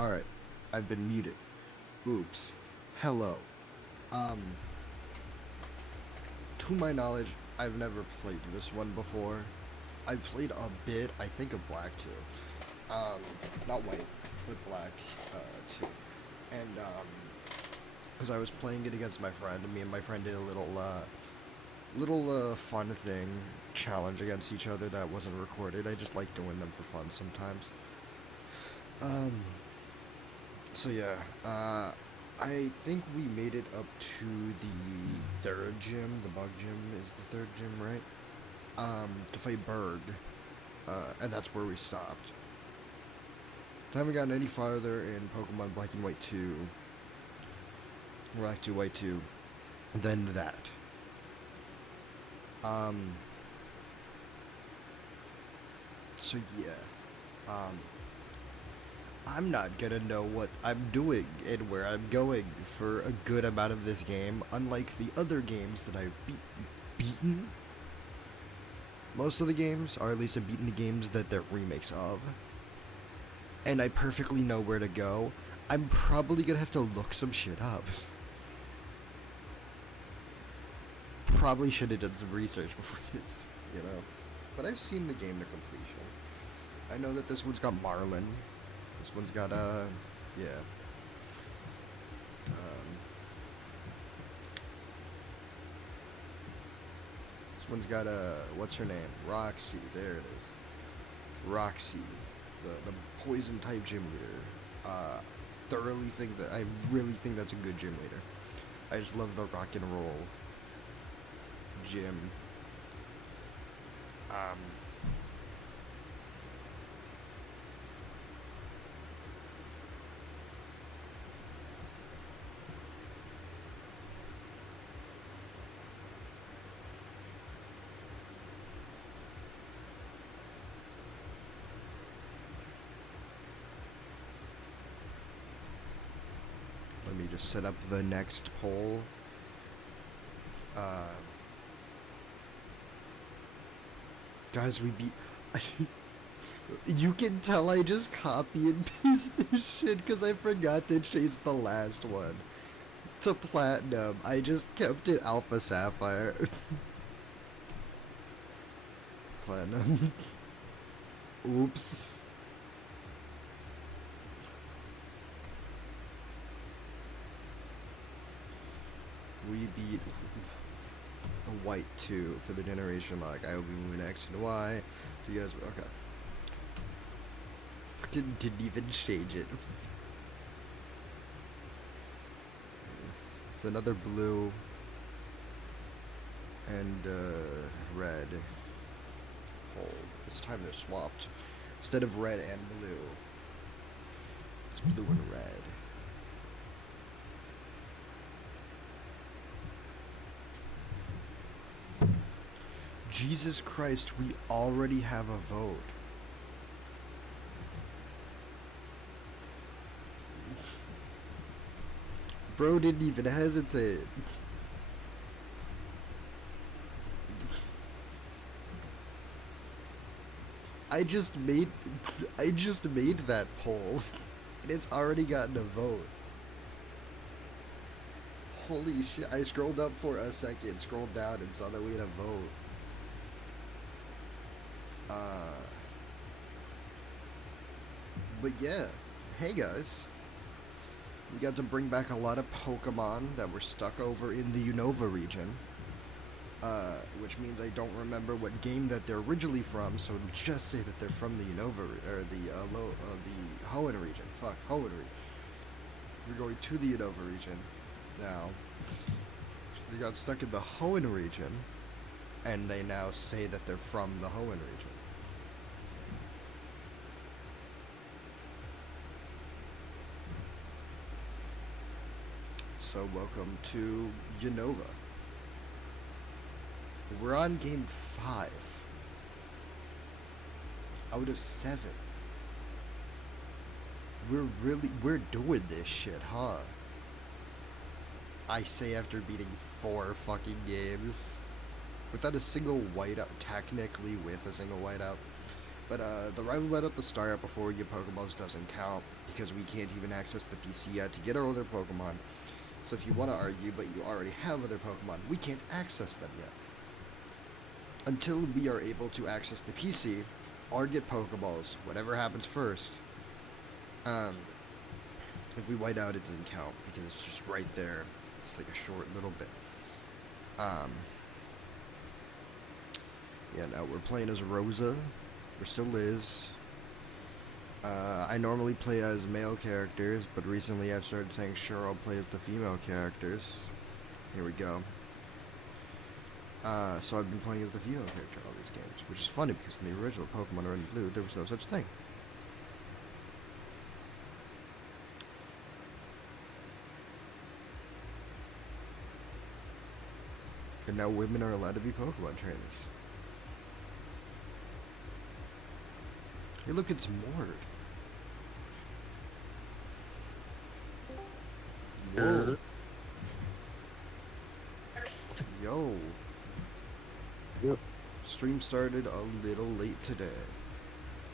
Alright, I've been muted. Oops. Hello. Um, to my knowledge, I've never played this one before. I've played a bit, I think, of Black too. Not White, but Black, too. And, because I was playing it against my friend, and me and my friend did a little fun thing, challenge against each other that wasn't recorded. I just like doing them for fun sometimes. So yeah, I think we made it up to the third gym. The bug gym is the third gym, right? To fight Berg. And that's where we stopped. Haven't gotten any farther in Pokemon Black and White 2. Black 2, White 2. Than that. So yeah. I'm not gonna know what I'm doing and where I'm going for a good amount of this game, unlike the other games that I've beaten. Most of the games, or at least I've beaten the games that they're remakes of. And I perfectly know where to go. I'm probably gonna have to look some shit up. Probably should have done some research before this, you know. But I've seen the game to completion. I know that this one's got Marlin. This one's got, yeah. This one's got, what's her name? Roxy, there it is. Roxy, the poison type gym leader. I really think that's a good gym leader. I just love the rock and roll gym. Let me just set up the next poll. Guys, we beat... You can tell I just copy and paste this shit because I forgot to change the last one to Platinum. I just kept it Alpha Sapphire. Platinum. Oops. We beat White 2 for the Generationlocke. I will be moving X and Y. Do you guys... Okay. Didn't even change it. It's another blue and red hole. This time they're swapped. Instead of red and blue, it's blue and red. Jesus Christ, we already have a vote. Bro didn't even hesitate. I just made that poll and it's already gotten a vote. Holy shit, I scrolled up for a second, scrolled down and saw that we had a vote. But yeah, hey guys, we got to bring back a lot of Pokemon that were stuck over in the Unova region, which means I don't remember what game that they're originally from, so it would just say that they're from the Unova, or the Hoenn region. Fuck, Hoenn region. We're going to the Unova region now. They got stuck in the Hoenn region, and they now say that they're from the Hoenn region. So welcome to Unova. We're on game 5 out of 7. We're doing this shit, huh? I say after beating 4 fucking games without a single whiteout, technically with a single whiteout. But the rival battle at the start before we get Pokeballs doesn't count because we can't even access the PC yet to get our other Pokemon. So if you want to argue, but you already have other Pokemon, we can't access them yet. Until we are able to access the PC or get Pokeballs, whatever happens first. If we white out, it doesn't count because it's just right there. It's like a short little bit. Yeah, now we're playing as Rosa. We're still Liz. I normally play as male characters, but recently I've started saying, sure, I'll play as the female characters. Here we go. So I've been playing as the female character in all these games, which is funny because in the original Pokemon Red and Blue, there was no such thing. And now women are allowed to be Pokemon trainers. Hey, look, it's Mord. Whoa. Yo. Yep. Stream started a little late today.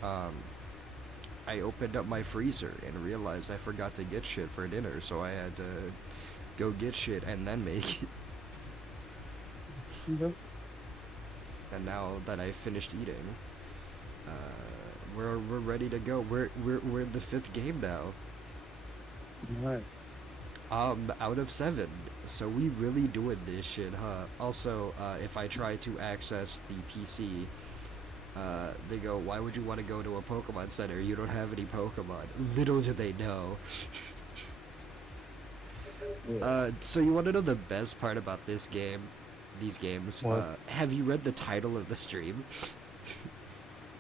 I opened up my freezer and realized I forgot to get shit for dinner, so I had to go get shit and then make it. Yep. And now that I finished eating, we're ready to go. We're in the 5th game now. Right. Out of 7. So we really doing this shit, huh? Also, if I try to access the PC, they go, why would you want to go to a Pokemon Center? You don't have any Pokemon. Little do they know. Yeah. So you want to know the best part about this game? These games? What? Have you read the title of the stream?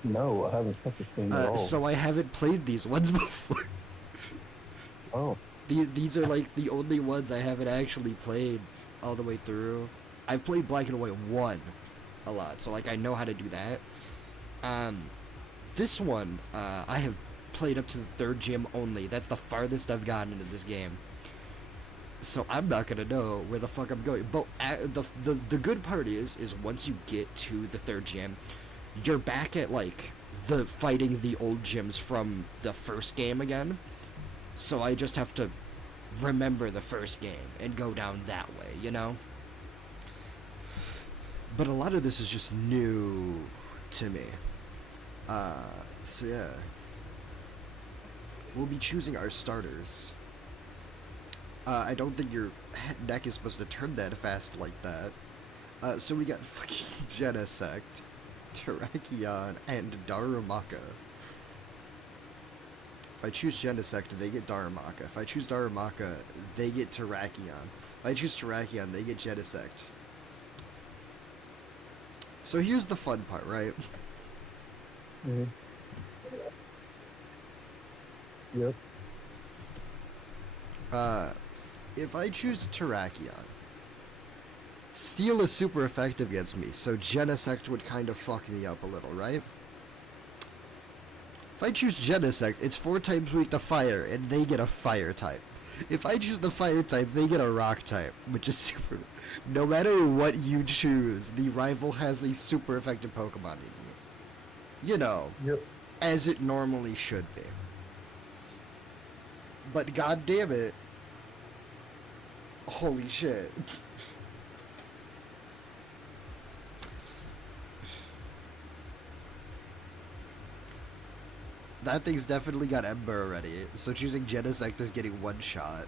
No, I haven't touched this thing at all. So I haven't played these ones before. Oh. These are like the only ones I haven't actually played all the way through. I've played Black and White 1 a lot, so like I know how to do that. This one, I have played up to the 3rd gym only. That's the farthest I've gotten into this game. So I'm not gonna know where the fuck I'm going. But the good part is once you get to the 3rd gym, you're back at like the fighting the old gyms from the first game again. So I just have to remember the first game and go down that way, you know? But a lot of this is just new to me. So yeah. We'll be choosing our starters. I don't think your neck is supposed to turn that fast like that. So we got fucking Genesect, Terrakion, and Darumaka. If I choose Genesect, they get Darumaka. If I choose Darumaka, they get Terrakion. If I choose Terrakion, they get Genesect. So here's the fun part, right? Mm-hmm. Yep. If I choose Terrakion, Steel is super effective against me, so Genesect would kind of fuck me up a little, right? If I choose Genesect, it's 4 times weak to fire, and they get a fire type. If I choose the fire type, they get a rock type, which is super... No matter what you choose, the rival has the super effective Pokemon in you. You know, Yep. as it normally should be. But god damn it, holy shit. That thing's definitely got Ember already, so choosing Genesect is getting 1 shot.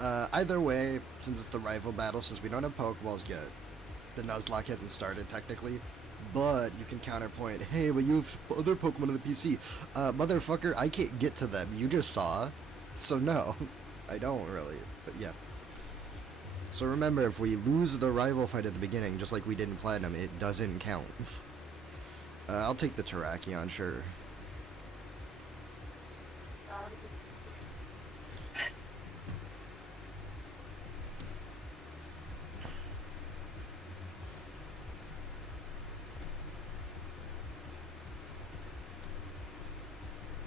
Either way, since it's the rival battle, since we don't have Pokeballs yet, the Nuzlocke hasn't started technically, but you can counterpoint, hey, but you have other Pokemon on the PC. Motherfucker, I can't get to them, you just saw. So no, I don't really, but yeah. So remember, if we lose the rival fight at the beginning, just like we did in Platinum, it doesn't count. I'll take the Terrakion, sure.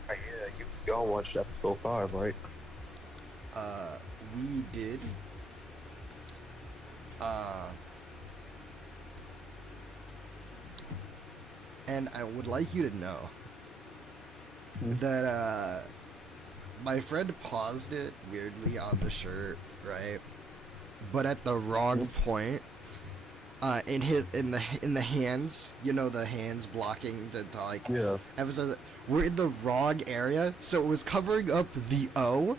Yeah, y'all watched episode 5, right? We did. And I would like you to know Mm. that my friend paused it weirdly on the shirt, right? But at the wrong point. In the hands, you know, the hands blocking the like Yeah. episode. We're in the wrong area, so it was covering up the O,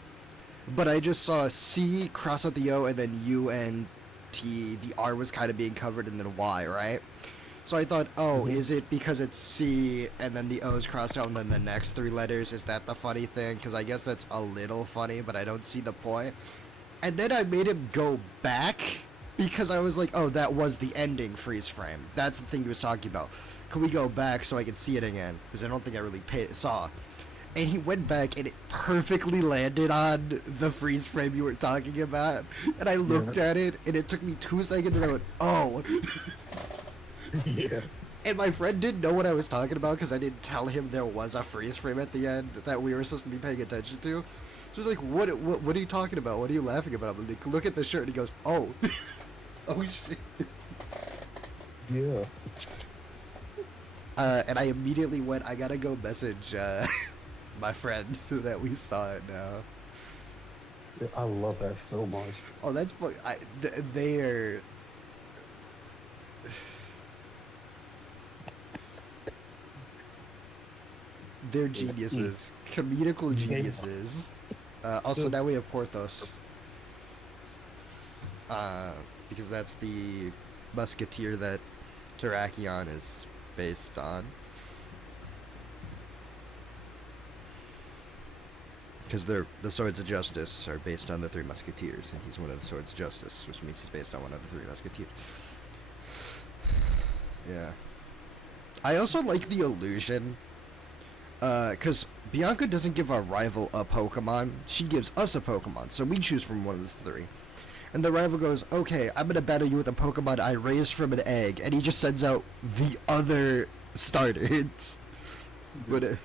but I just saw C cross out the O and then U and T. The R was kind of being covered and then Y, right? So I thought, oh, Mhm. is it because it's C and then the O's crossed out and then the next three letters? Is that the funny thing? Because I guess that's a little funny, but I don't see the point. And then I made him go back because I was like, oh, that was the ending freeze frame. That's the thing he was talking about. Can we go back so I can see it again? Because I don't think I really saw. And he went back and it perfectly landed on the freeze frame you were talking about. And I looked Yeah. at it and it took me 2 seconds and I went, oh. Yeah. And my friend didn't know what I was talking about because I didn't tell him there was a freeze frame at the end that we were supposed to be paying attention to. So he's like, what are you talking about? What are you laughing about? I'm like, look at the shirt. And he goes, oh. Oh, shit. Yeah. And I immediately went, I gotta go message my friend that we saw it now. Yeah, I love that so much. Oh, that's they are. They're geniuses, comedical geniuses. Also, now we have Porthos, because that's the musketeer that Terrakion is based on. Because the Swords of Justice are based on the Three Musketeers, and he's one of the Swords of Justice, which means he's based on one of the Three Musketeers. Yeah. I also like the illusion, because Bianca doesn't give our rival a Pokemon, she gives us a Pokemon, so we choose from one of the three. And the rival goes, okay, I'm gonna battle you with a Pokemon I raised from an egg, and he just sends out the other starters. But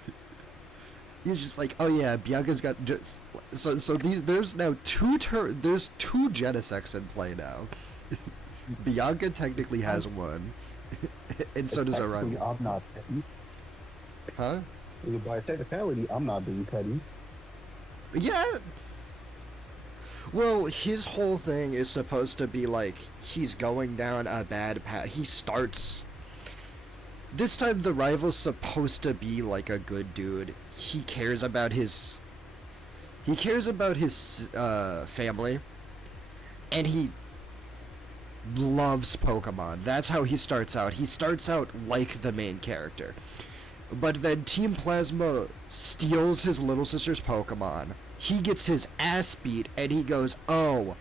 he's just like, oh yeah, Bianca's got just so there's now there's two Genesects in play now. Bianca technically has one, and so does our Technically, rival. I'm not petty. Huh? By technicality, I'm not being petty. Yeah. Well, his whole thing is supposed to be like he's going down a bad path. He starts. This time, the rival's supposed to be like a good dude. He cares about his. He cares about his family, and he loves Pokemon. That's how he starts out. He starts out like the main character. But then Team Plasma steals his little sister's Pokemon. He gets his ass beat, and he goes, oh,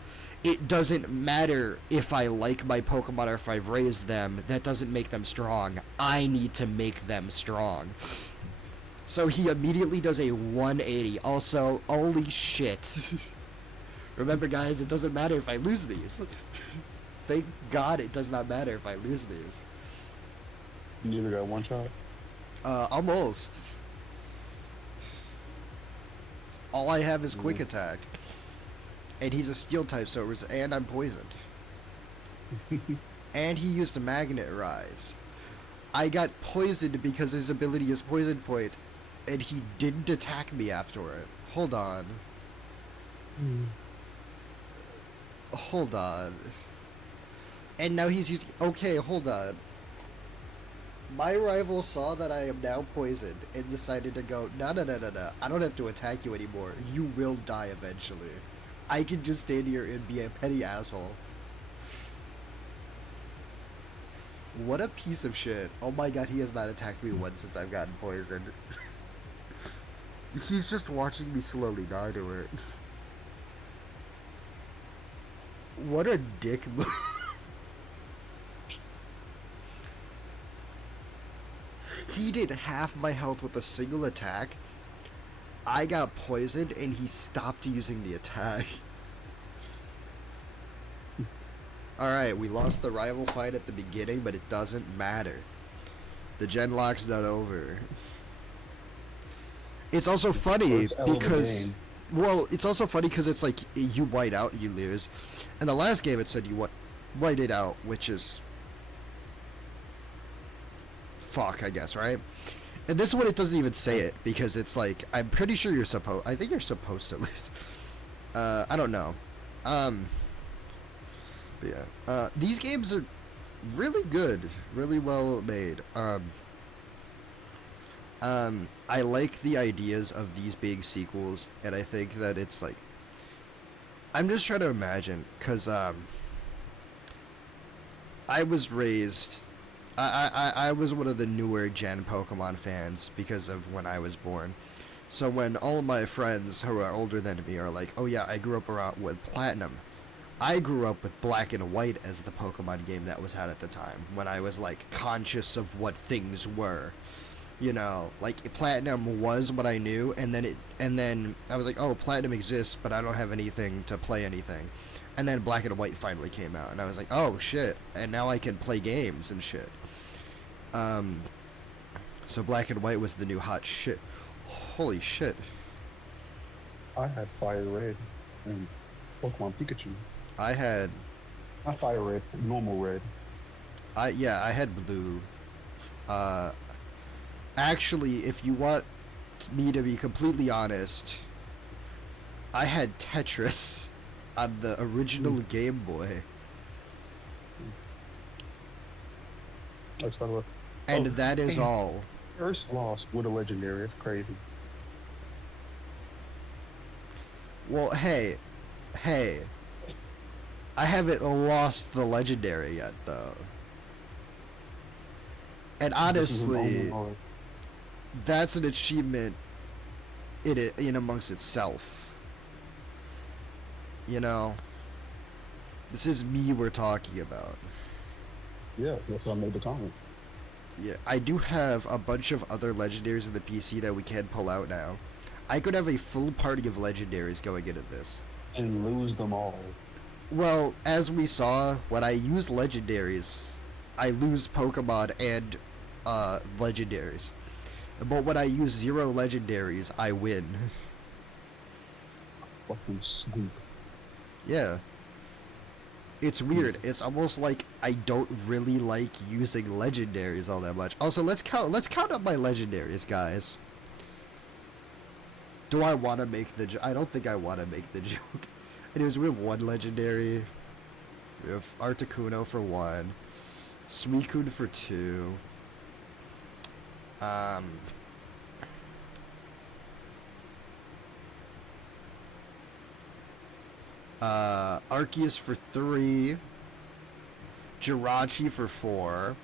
it doesn't matter if I like my Pokemon or if I've raised them. That doesn't make them strong. I need to make them strong. So he immediately does a 180. Also, holy shit. Remember, guys, it doesn't matter if I lose these. Thank God it does not matter if I lose these. You ever got one shot? Almost. All I have is quick attack. And he's a steel type, so it was, and I'm poisoned. And he used a magnet rise. I got poisoned because his ability is poison point, and he didn't attack me after it. Hold on. Hold on. And now he's using, okay, hold on. My rival saw that I am now poisoned and decided to go, no, I don't have to attack you anymore. You will die eventually. I can just stand here and be a petty asshole. What a piece of shit. Oh my god, he has not attacked me once since I've gotten poisoned. He's just watching me slowly die to it. What a dick move. He did half my health with a single attack. I got poisoned and he stopped using the attack. Alright, we lost the rival fight at the beginning, but it doesn't matter. The Genlock's not over. It's also funny First L of the because... game. Well, it's also funny because it's like, you white out, you lose. And the last game it said you white it out, which is... fuck, I guess, right? And this one, it doesn't even say it because it's like I'm pretty sure you're supposed. I think you're supposed to lose. I don't know. But yeah. These games are really good, really well made. I like the ideas of these big sequels, and I think that it's like I'm just trying to imagine, cause I was raised. I was one of the newer gen Pokemon fans because of when I was born. So when all of my friends who are older than me are like, "Oh yeah, I grew up around with Platinum," I grew up with Black and White as the Pokemon game that was out at the time. When I was like conscious of what things were, you know, like Platinum was what I knew, and then I was like, "Oh, Platinum exists, but I don't have anything to play anything." And then Black and White finally came out, and I was like, "Oh shit!" And now I can play games and shit. So Black and White was the new hot shit. Holy shit! I had Fire Red and Pokemon Pikachu. I had, Not Fire Red, normal Red. I had Blue. Actually, if you want me to be completely honest, I had Tetris on the original Game Boy, Let's talk about. and Oh, that is damn. all. First lost with a legendary. It's crazy. Well, hey, I haven't lost the legendary yet, though. And This is an honestly, only. that's an achievement in amongst itself. You know, this is me we're talking about. Yeah, that's what I made the comment. Yeah, I do have a bunch of other legendaries in the PC that we can pull out now. I could have a full party of legendaries going into this. And lose them all. Well, as we saw, when I use legendaries, I lose Pokemon and legendaries. But when I use 0 legendaries, I win. Fucking sleep. Yeah. It's weird. It's almost like I don't really like using legendaries all that much. Also, let's count up my legendaries, guys. Do I want to make the joke? I don't think I want to make the joke. Anyways, we have 1 legendary. We have Articuno for 1. Suicune for 2. Arceus for 3. Jirachi for 4.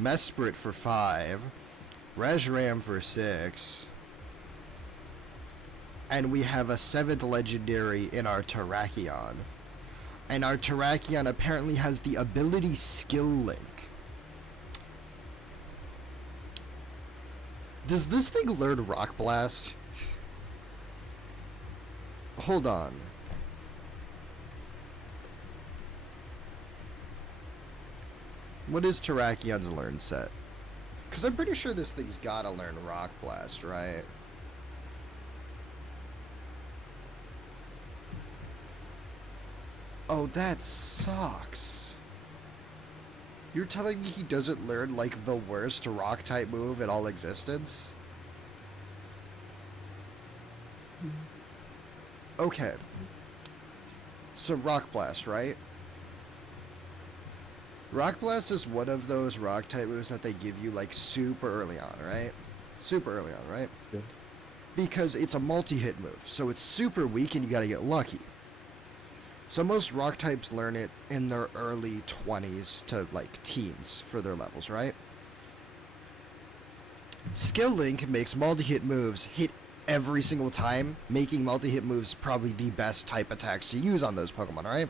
Mesprit for 5. Reshiram for 6. And we have a 7th legendary in our Terrakion. And our Terrakion apparently has the ability Skill Link. Does this thing learn Rock Blast? Hold on. What is Terrakion's learn set? Because I'm pretty sure this thing's gotta learn Rock Blast, right? Oh, that sucks. You're telling me he doesn't learn, like, the worst rock-type move in all existence? Okay. So, Rock Blast, right? Rock Blast is one of those rock-type moves that they give you, like, super early on, right? Super early on, right? Yeah. Because it's a multi-hit move, so it's super weak and you gotta get lucky. So most rock types learn it in their early 20s to like teens for their levels, right? Skill Link makes multi-hit moves hit every single time, making multi-hit moves probably the best type attacks to use on those Pokemon, right?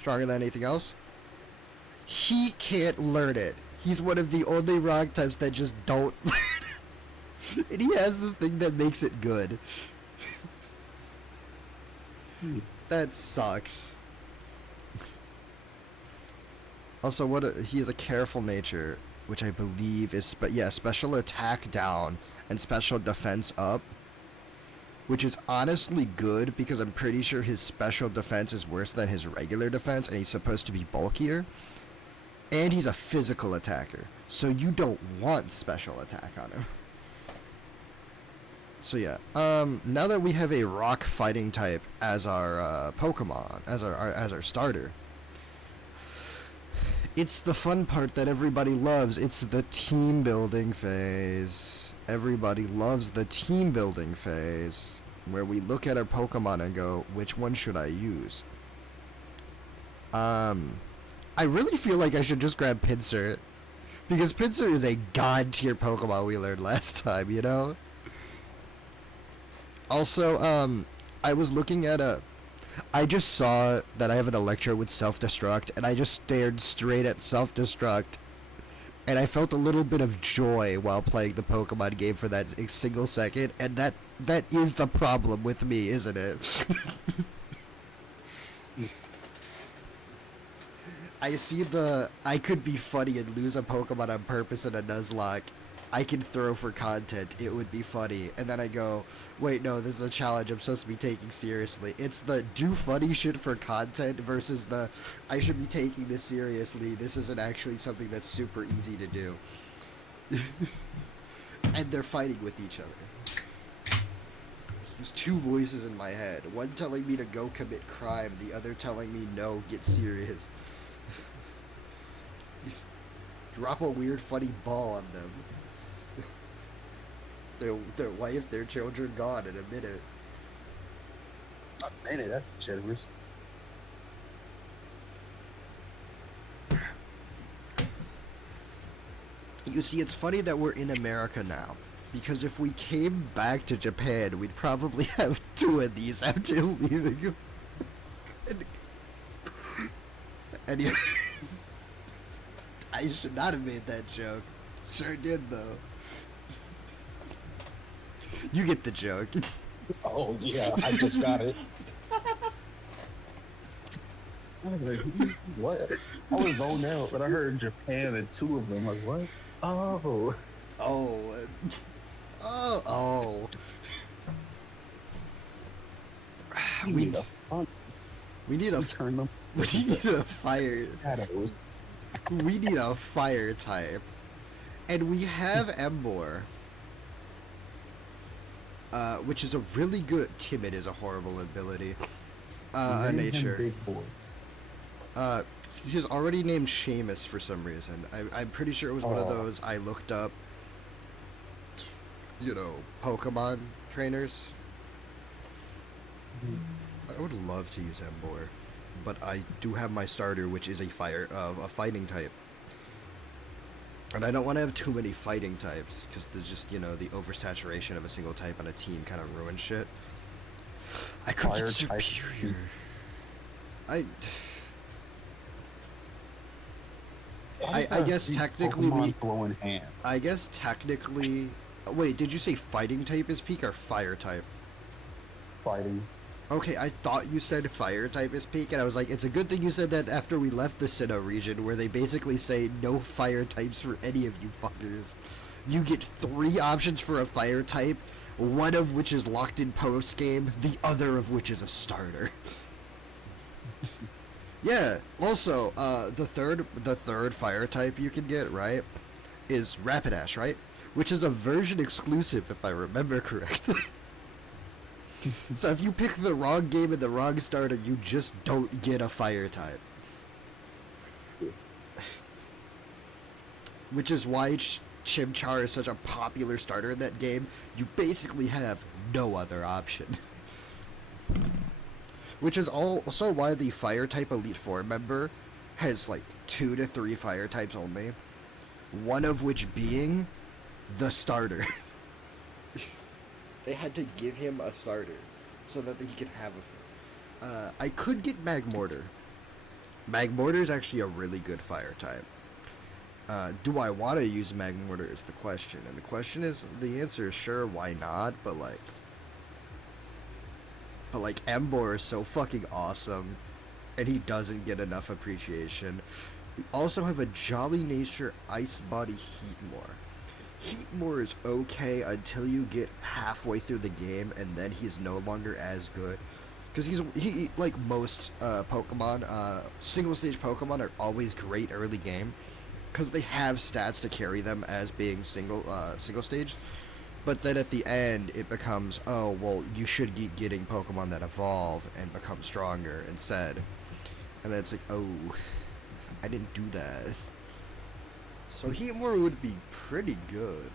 Stronger than anything else. He can't learn it. He's one of the only rock types that just don't learn it. And he has the thing that makes it good. That sucks. Also, he has a careful nature, which I believe is special attack down and special defense up, which is honestly good because I'm pretty sure his special defense is worse than his regular defense, and he's supposed to be bulkier. And he's a physical attacker, so you don't want special attack on him. So yeah, now that we have a rock fighting type as our Pokemon, as our starter, it's the fun part that everybody loves. It's the team building phase. Everybody loves the team building phase, where we look at our Pokemon and go, which one should I use? I really feel like I should just grab Pinsir, because Pinsir is a god tier Pokemon we learned last time, you know? Also, I was looking at I just saw that I have an Electro with self-destruct, and I just stared straight at self-destruct, and I felt a little bit of joy while playing the Pokemon game for that single second, and that is the problem with me, isn't it? I could be funny and lose a Pokemon on purpose in a Nuzlocke. I can throw for content, it would be funny. And then I go, wait, no, this is a challenge I'm supposed to be taking seriously. It's the do funny shit for content versus the I should be taking this seriously. This isn't actually something that's super easy to do. And they're fighting with each other. There's two voices in my head. One telling me to go commit crime, the other telling me no, get serious. Drop a weird funny ball on them. Their wife, their children gone in a minute. A minute, that's generous. You see, it's funny that we're in America now, because if we came back to Japan, we'd probably have two of these after leaving. And I should not have made that joke. Sure did, though. You get the joke. Oh, yeah, I just got it. I was like, what? I was zoned out, but I heard Japan and two of them. Like, what? Oh. Oh. Oh. We need a fire. Shadows. We need a fire type. And we have Embor. Which is a really good. Timid is a horrible ability. Nature. Big boy. He's already named Seamus for some reason. I'm pretty sure it was one of those I looked up, Pokemon trainers. I would love to use Embor, but I do have my starter, which is a fighting type. And I don't want to have too many fighting types, because there's just, the oversaturation of a single type on a team kind of ruins shit. I could get Superior. I guess technically Wait, did you say fighting type is peak or fire type? Fighting. Okay, I thought you said fire type is peak, and I was like, it's a good thing you said that after we left the Sinnoh region, where they basically say no fire types for any of you fuckers. You get 3 options for a fire type, one of which is locked in post-game, the other of which is a starter. Yeah, also, the third fire type you can get, right, is Rapidash, right? Which is a version exclusive, if I remember correctly. So if you pick the wrong game and the wrong starter, you just don't get a fire type. Which is why Chimchar is such a popular starter in that game. You basically have no other option. Which is also why the fire type Elite Four member has like 2 to 3 fire types only. One of which being the starter. They had to give him a starter so that he could have a. I could get Magmortar. Magmortar is actually a really good fire type. Do I want to use Magmortar is the question, and the answer is sure, why not? But Embor is so fucking awesome, and he doesn't get enough appreciation. We also have a Jolly Nature Ice Body Heatmore. Heatmore is okay until you get halfway through the game, and then he's no longer as good. Because he like most Pokemon, single stage Pokemon are always great early game, because they have stats to carry them as being single stage. But then at the end, it becomes, oh well, you should be getting Pokemon that evolve and become stronger instead. And then it's like, oh, I didn't do that. So Heatmore would be pretty good.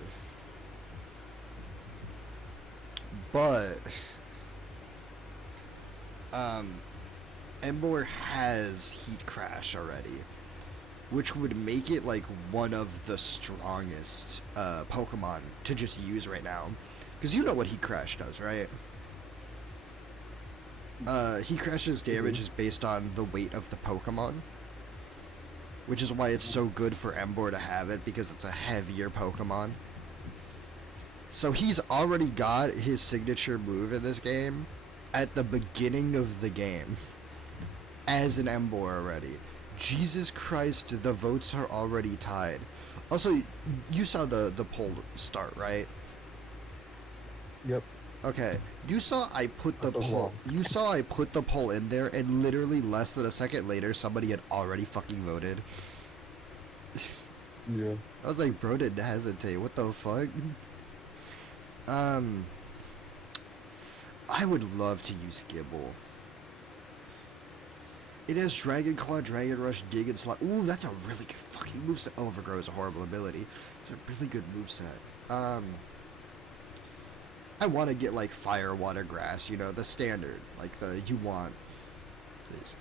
But Emboar has Heat Crash already, which would make it like one of the strongest Pokemon to just use right now. Because you know what Heat Crash does, right? Heat Crash's damage is based on the weight of the Pokemon, which is why it's so good for Emboar to have it, because it's a heavier Pokemon. So he's already got his signature move in this game at the beginning of the game as an Emboar already. Jesus Christ, the votes are already tied. Also, you saw the poll start, right? Yep. Okay. You saw I put the poll in there, and literally less than a second later somebody had already fucking voted. Yeah. I was like, bro didn't hesitate. What the fuck? I would love to use Gibble. It has Dragon Claw, Dragon Rush, Dig, and Slot. Ooh, that's a really good fucking moveset. Overgrow is a horrible ability. It's a really good moveset. I want to get, like, Fire, Water, Grass, you know, the standard. Like, you want these.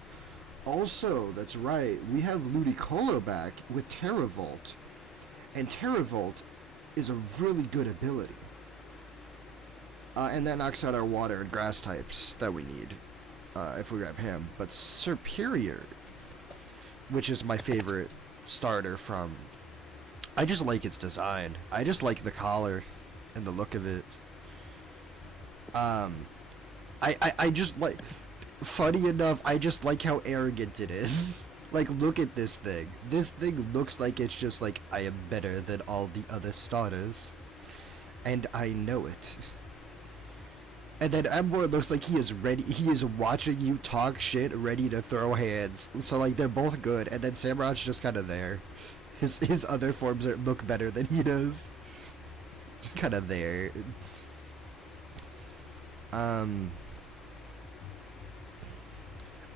Also, that's right, we have Ludicolo back with Terravolt. And Terravolt is a really good ability. And that knocks out our Water and Grass types that we need. If we grab him. But Superior, which is my favorite starter from... I just like its design. I just like the collar and the look of it. I just like... Funny enough, I just like how arrogant it is. Like, look at this thing. This thing looks like it's just like, I am better than all the other starters. And I know it. And then Emboar looks like he is ready. He is watching you talk shit, ready to throw hands. So like they're both good. And then Samurot's just kind of there. His other forms look better than he does. Just kind of there. I'm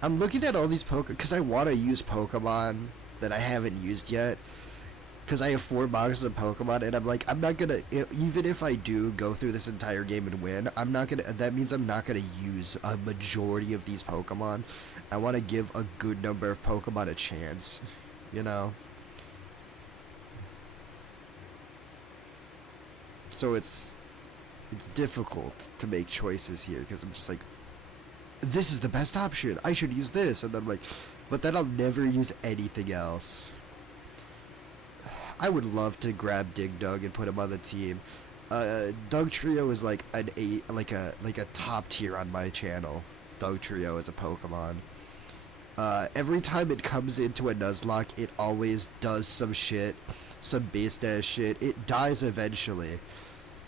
looking at all these because I want to use Pokemon that I haven't used yet. Because I have 4 boxes of Pokemon, and I'm like, I'm not gonna, even if I do go through this entire game and win, that means I'm not gonna use a majority of these Pokemon. I want to give a good number of Pokemon a chance, you know? So it's difficult to make choices here, because I'm just like, this is the best option, I should use this, and then I'm like, but then I'll never use anything else. I would love to grab Dig Dug and put him on the team. Dug Trio is like like a top tier on my channel. Dug Trio as a Pokemon. Every time it comes into a Nuzlocke, it always does some shit, some beast ass shit. It dies eventually,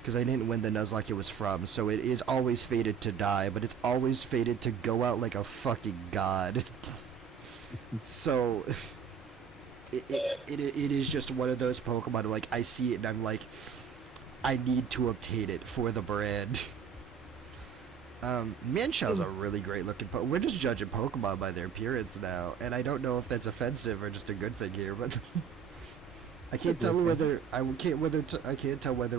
because I didn't win the Nuzlocke it was from, so it is always fated to die, but it's always fated to go out like a fucking god. So... It is just one of those Pokemon, like, I see it and I'm like, I need to obtain it for the brand. Manchow's a really great looking Pokemon. We're just judging Pokemon by their appearance now, and I don't know if that's offensive or just a good thing here, but... I can't tell whether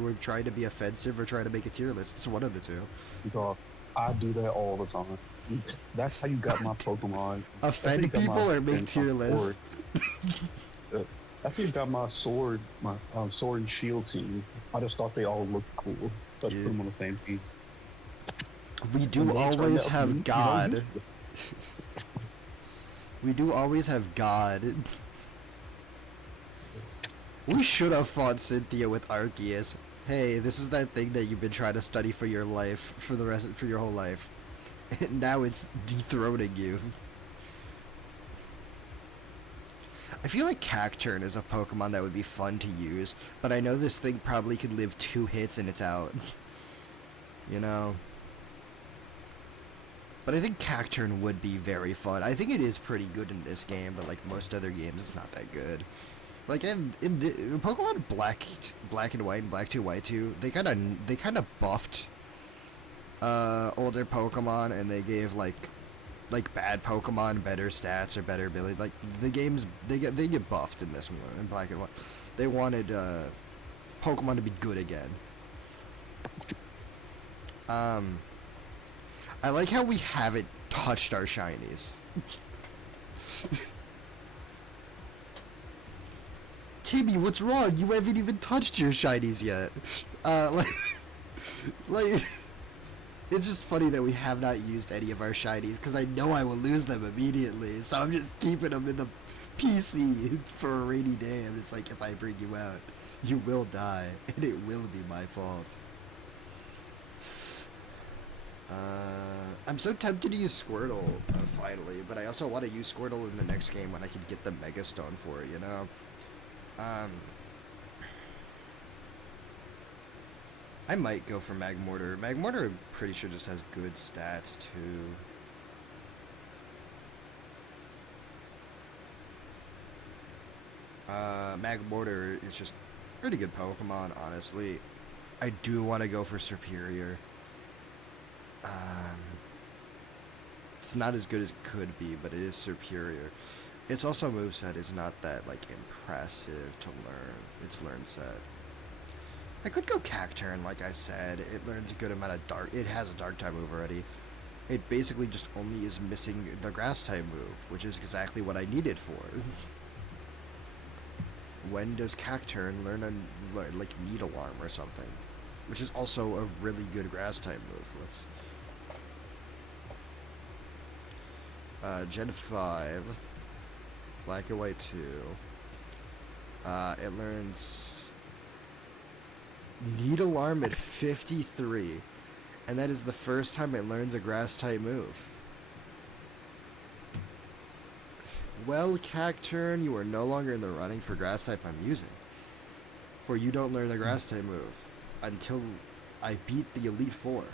we're trying to be offensive or trying to make a tier list. It's one of the two. Dog, I do that all the time. That's how you got my Pokemon. Offend people or make tier lists? I think I got my sword and shield team. I just thought they all looked cool. Let's put them on the same team. We do always have God. We do always have God. We should have fought Cynthia with Arceus. Hey, this is that thing that you've been trying to study for your life, for your whole life. And now it's dethroning you. I feel like Cacturn is a Pokemon that would be fun to use, but I know this thing probably could live 2 hits and it's out. You know? But I think Cacturn would be very fun. I think it is pretty good in this game, but like most other games, it's not that good. Like in Pokemon Black and White and Black 2 White 2, they kind of buffed older Pokemon, and they gave like bad Pokemon better stats or better ability. Like the games they get buffed in this one in Black and White. They wanted Pokemon to be good again. I like how we haven't touched our shinies. Timmy, what's wrong? You haven't even touched your shinies yet. Like, it's just funny that we have not used any of our shinies, because I know I will lose them immediately, so I'm just keeping them in the PC for a rainy day. I'm just like, if I bring you out, you will die, and it will be my fault. I'm so tempted to use Squirtle, finally, but I also want to use Squirtle in the next game when I can get the Mega Stone for it, you know? I might go for Magmortar. Magmortar, I'm pretty sure, just has good stats, too. Magmortar is just pretty good Pokemon, honestly. I do want to go for Superior. It's not as good as it could be, but it is superior. Its also moveset is not that like impressive to learn. Its learn set. I could go Cacturn, like I said. It learns a good amount of dark. It has a dark type move already. It basically just only is missing the grass type move, which is exactly what I need it for. When does Cacturn learn like Needle Arm or something? Which is also a really good grass type move. Let's Gen 5, Black and White 2. It learns Needle Arm at 53, and that is the first time it learns a grass type move. Well, Cacturn, you are no longer in the running for grass type I'm using, for you don't learn the grass type move until I beat the Elite Four.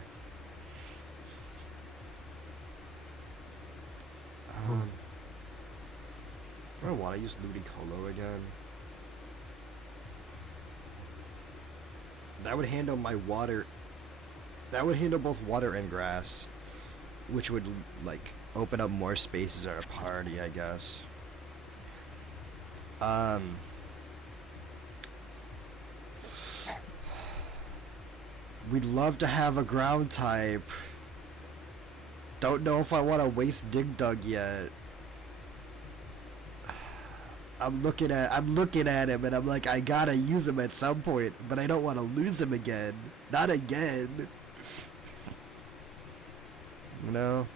Do I want to use Ludicolo again? That would handle my water. That would handle both water and grass, which would like open up more spaces at a party, I guess. We'd love to have a ground type. Don't know if I want to waste Dig Dug yet. I'm looking at him and I'm like, I gotta use him at some point, but I don't want to lose him again. Not again. You know?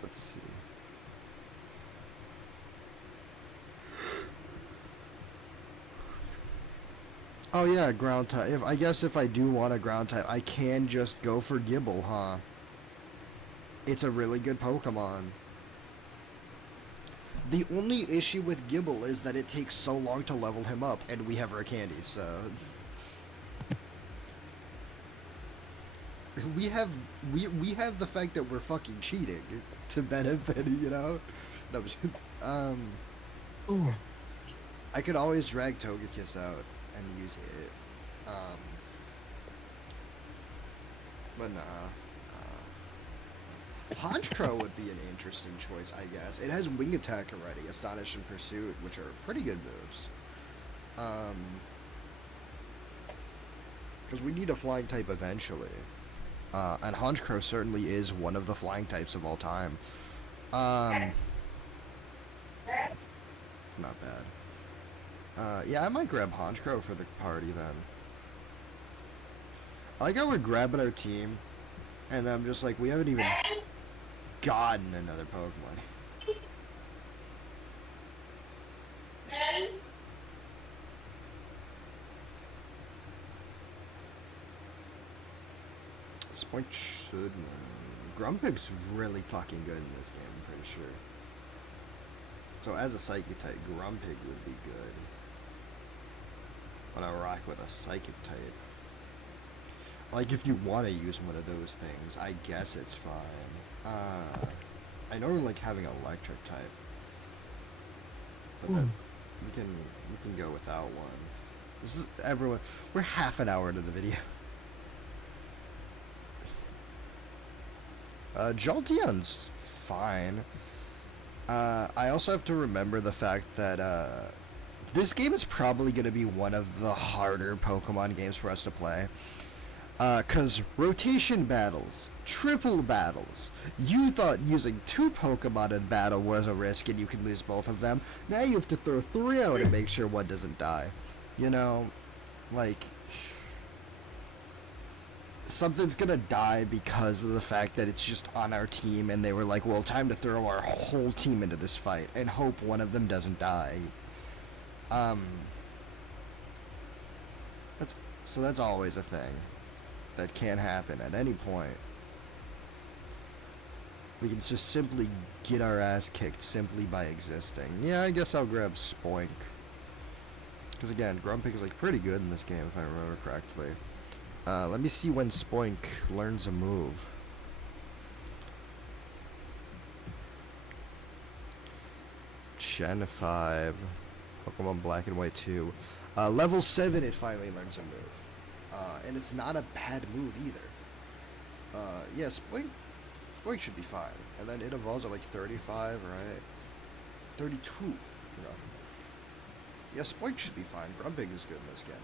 Let's see. Oh yeah, ground type. I guess if I do want a ground type, I can just go for Gibble, huh? It's a really good Pokemon. The only issue with Gibble is that it takes so long to level him up, and we have Rakandy, so... We have the fact that we're fucking cheating to benefit, you know? No, I could always drag Togekiss out and use it. But nah. Honchkrow would be an interesting choice, I guess. It has Wing Attack already, Astonish and Pursuit, which are pretty good moves. Because we need a flying type eventually. And Honchkrow certainly is one of the flying types of all time. Not bad. Yeah, I might grab Honchkrow for the party then. I like how we're grabbing our team, and I'm just like, we haven't even gotten another Pokemon. This point should... Grumpig's really fucking good in this game, I'm pretty sure. So as a Psychic type, Grumpig would be good. When I rock with a Psychic type. Like, if you want to use one of those things, I guess it's fine. I know like having Electric type. But that, we can go without one. This is everyone. We're half an hour into the video. Jolteon's fine. I also have to remember the fact that this game is probably going to be one of the harder Pokemon games for us to play. Because rotation battles, triple battles, you thought using 2 Pokemon in battle was a risk and you can lose both of them. Now you have to throw 3 out and make sure one doesn't die. You know, like, something's gonna die because of the fact that it's just on our team and they were like, well, time to throw our whole team into this fight and hope one of them doesn't die. That's always a thing that can happen at any point. We can just simply get our ass kicked simply by existing. Yeah, I guess I'll grab Spoink. Because again, Grumpig is like pretty good in this game if I remember correctly. Let me see when Spoink learns a move. Gen 5. Pokemon Black and White 2. Level 7 it finally learns a move. And it's not a bad move either. Yeah, Spoink should be fine. And then it evolves at like 35, right? 32. You know. Yeah, Spoink should be fine. Grumpig is good in this game.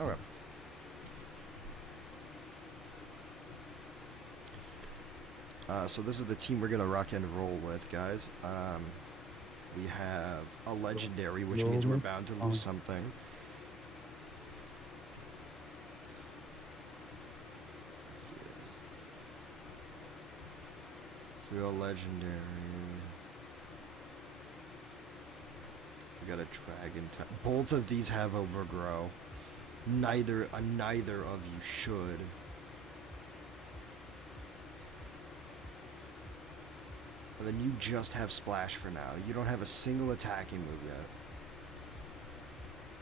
Okay. So this is the team we're gonna rock and roll with, guys. We have a legendary, which means we're bound to lose something. So we got a legendary. We got a dragon type. Both of these have overgrow. Neither of you should. And then you just have Splash for now. You don't have a single attacking move yet.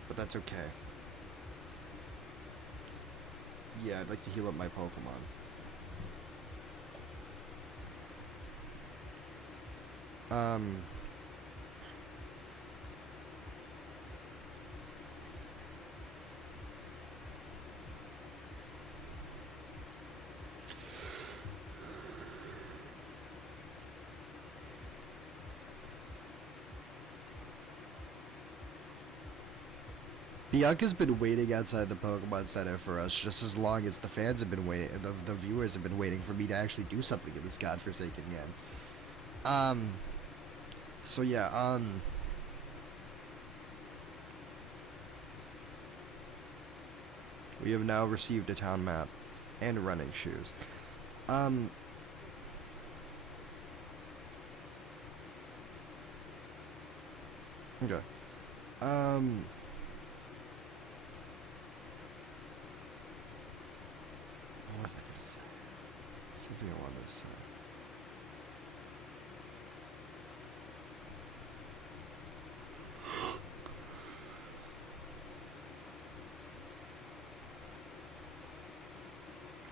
But that's okay. Yeah, I'd like to heal up my Pokemon. Bianca's been waiting outside the Pokemon Center for us just as long as the fans have been waiting, the viewers have been waiting for me to actually do something in this godforsaken game. So yeah, we have now received a town map and running shoes. Okay. What was I gonna say? Something I wanted to say.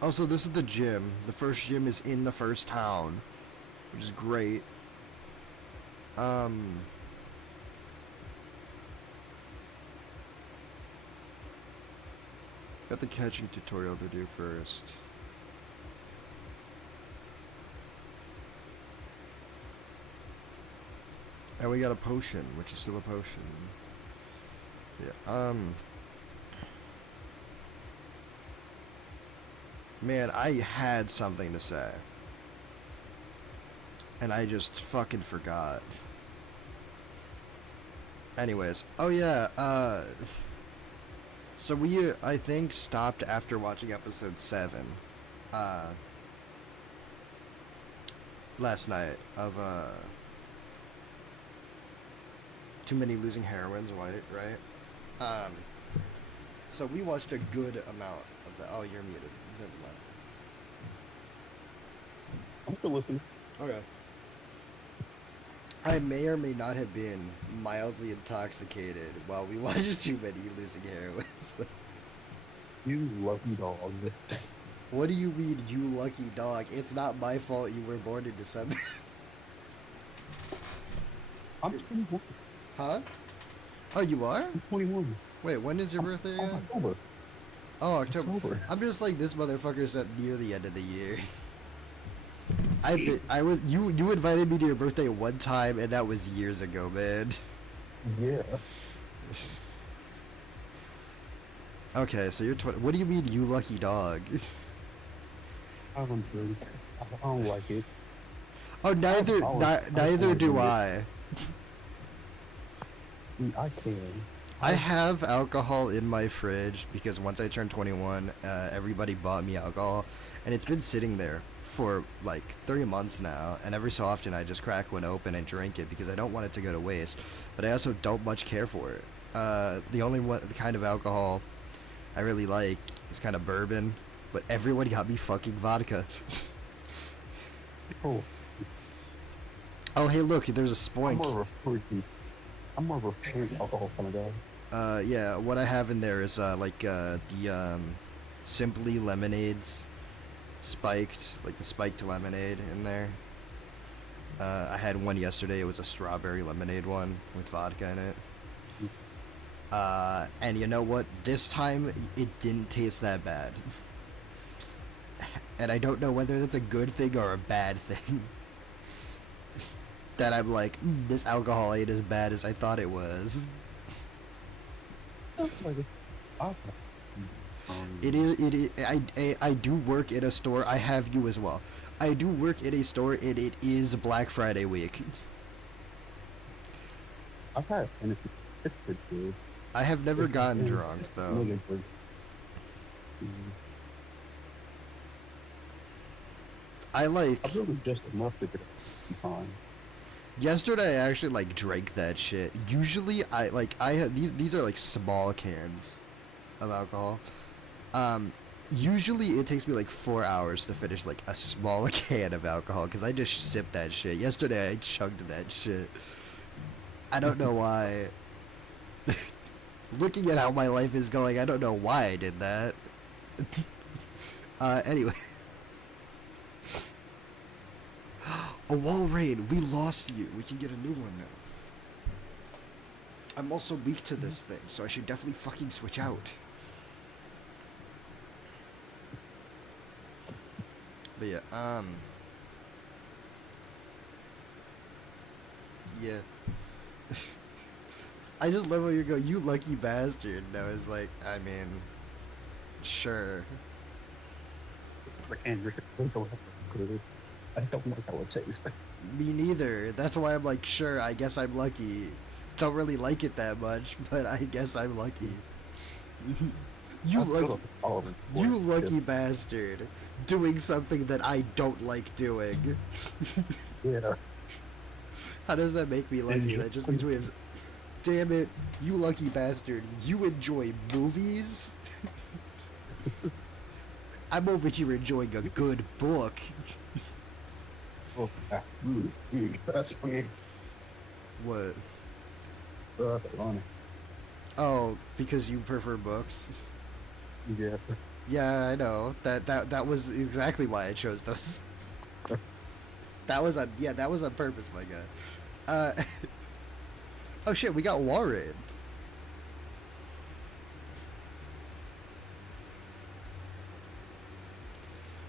Also, this is the gym. The first gym is in the first town, which is great. Got the catching tutorial to do first. And we got a potion, which is still a potion. Yeah, man, I had something to say. And I just fucking forgot. Anyways, oh yeah, so we, I think, stopped after watching episode 7, last night of, Too Many Losing Heroines, White, right? So we watched a good amount of that. Oh, you're muted. Never mind. I'm still listening. Okay. I may or may not have been mildly intoxicated while we watched too many losing heroines. You lucky dog. What do you mean, you lucky dog? It's not my fault you were born in December. I'm 21. Huh? Oh, you are? I'm 21. Wait, when is your birthday I'm again? October. Oh, October. October. I'm just like this motherfucker's at near the end of the year. I was you invited me to your birthday one time and that was years ago, man. Yeah. Okay, so you're 20. What do you mean, you lucky dog? I'm good. I don't like it. Oh, neither do it. I. I can. I have alcohol in my fridge because once I turned 21, everybody bought me alcohol, and it's been sitting there for like 3 months now. And every so often, I just crack one open and drink it because I don't want it to go to waste, but I also don't much care for it. The only the kind of alcohol I really like is kind of bourbon, but everyone got me fucking vodka. Oh, Oh, hey, look, there's a I'm spoink. more of a fruity. I'm more of a fruit alcohol kind of guy. Yeah, what I have in there is the Simply lemonades, spiked, like the spiked lemonade in there. I had one yesterday. It was a strawberry lemonade one with vodka in it. And you know what? This time it didn't taste that bad. And I don't know whether that's a good thing or a bad thing. That I'm like, this alcohol ain't as bad as I thought it was. Like, I- It is. It is. I do work in a store. I have you as well. I do work in a store, and it is Black Friday week. I've had and it's pretty good. I have never gotten drunk though. Really good. I like. I really just enough to get fine. Yesterday, I actually like drank that shit. Usually, I have these are like small cans of alcohol. Usually it takes me like 4 hours to finish like a small can of alcohol because I just sip that shit. Yesterday, I chugged that shit. I don't know why. Looking at how my life is going, I don't know why I did that. Anyway. A wall raid. We lost you. We can get a new one now. I'm also weak to this thing, so I should definitely fucking switch out. But yeah, yeah. I just love how you go, you lucky bastard. And I was like, I mean, sure. I can't drink it. I don't like how it tastes. Me neither. That's why I'm like, sure, I guess I'm lucky. Don't really like it that much, but I guess I'm lucky. You lucky bastard. Doing something that I don't like doing. Yeah. How does that make me lucky? That just means we have... Damn it, you lucky bastard. You enjoy movies? I'm over here enjoying a good book. Oh, that's funny. What? That's funny. Oh, because you prefer books? Yeah. Yeah, I know. That was exactly why I chose those. That was on purpose, my guy. Oh shit, we got Warren.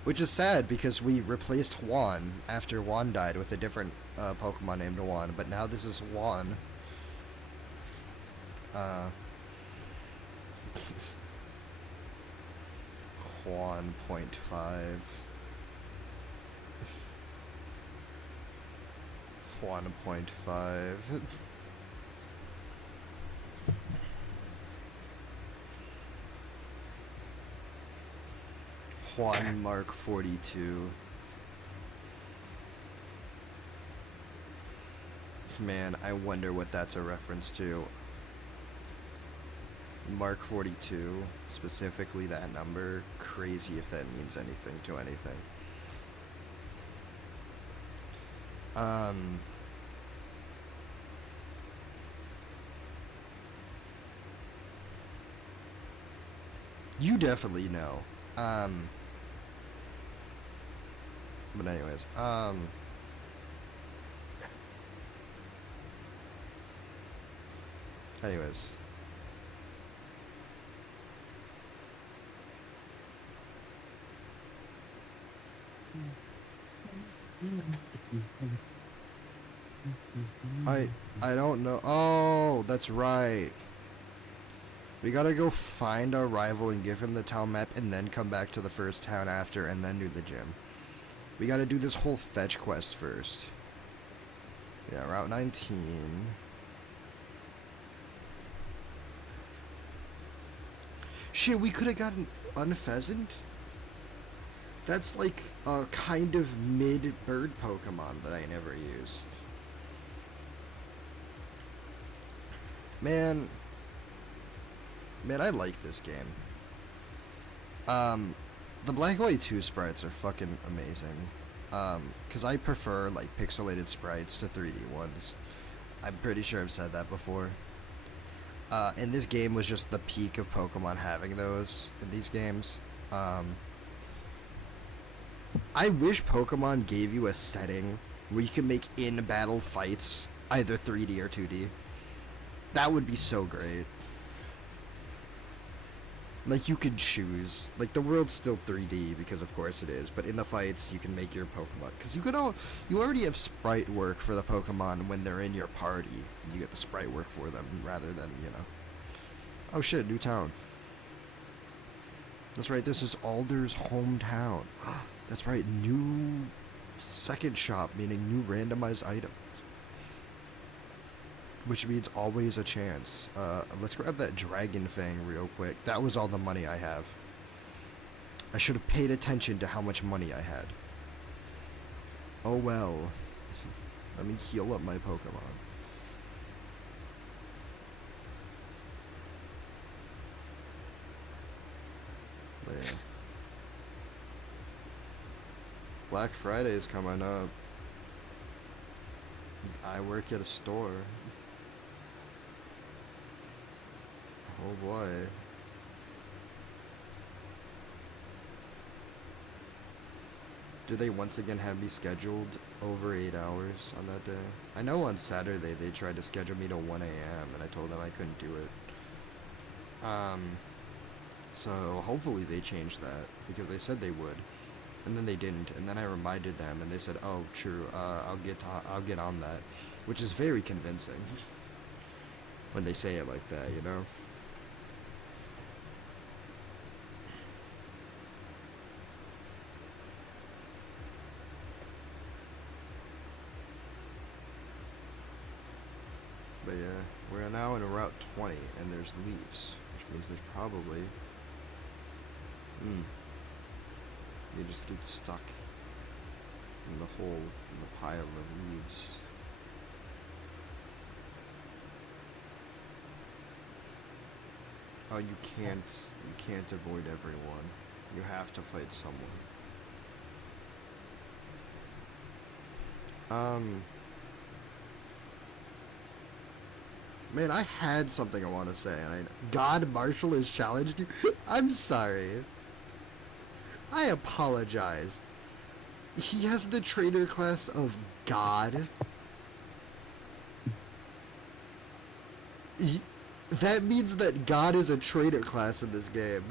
Which is sad because we replaced Juan after Juan died with a different Pokemon named Juan, but now this is Juan. Juan.5. Juan.5. Juan Mark 42. Man, I wonder what that's a reference to. Mark 42, specifically that number. Crazy if that means anything to anything. Um, you definitely know. Um, but anyways, anyways. I don't know. Oh, that's right. We gotta go find our rival and give him the town map and then come back to the first town after and then do the gym. We gotta do this whole fetch quest first. Yeah, Route 19. Shit, we could have gotten Unpheasant? That's like a kind of mid-bird Pokemon that I never used. Man, I like this game. The Black and White 2 sprites are fucking amazing. Because I prefer, like, pixelated sprites to 3D ones. I'm pretty sure I've said that before. And this game was just the peak of Pokemon having those in these games. I wish Pokemon gave you a setting where you can make in-battle fights either 3D or 2D. That would be so great. Like, you could choose. Like, the world's still 3D, because of course it is, but in the fights, you can make your Pokemon. Because you already have sprite work for the Pokemon when they're in your party. You get the sprite work for them, rather than, you know. Oh shit, new town. That's right, this is Alder's hometown. That's right, new second shop, meaning new randomized items. Which means always a chance. Let's grab that Dragon Fang real quick. That was all the money I have. I should have paid attention to how much money I had. Oh well. Let me heal up my Pokemon. There. Black Friday is coming up. I work at a store. Oh boy. Do they once again have me scheduled over 8 hours on that day? I know on Saturday they tried to schedule me to 1 a.m. and I told them I couldn't do it. So hopefully they changed that because they said they would. And then they didn't, and then I reminded them and they said, "Oh, true, I'll get on that." Which is very convincing when they say it like that, you know? But yeah, we're now in Route 20, and there's leaves, which means there's probably... You just get stuck in the hole, in the pile of leaves. Oh, you can't avoid everyone. You have to fight someone. Man, I had something I want to say, and God Marshall has challenged you? I'm sorry. I apologize. He has the trainer class of God. That means that God is a trainer class in this game.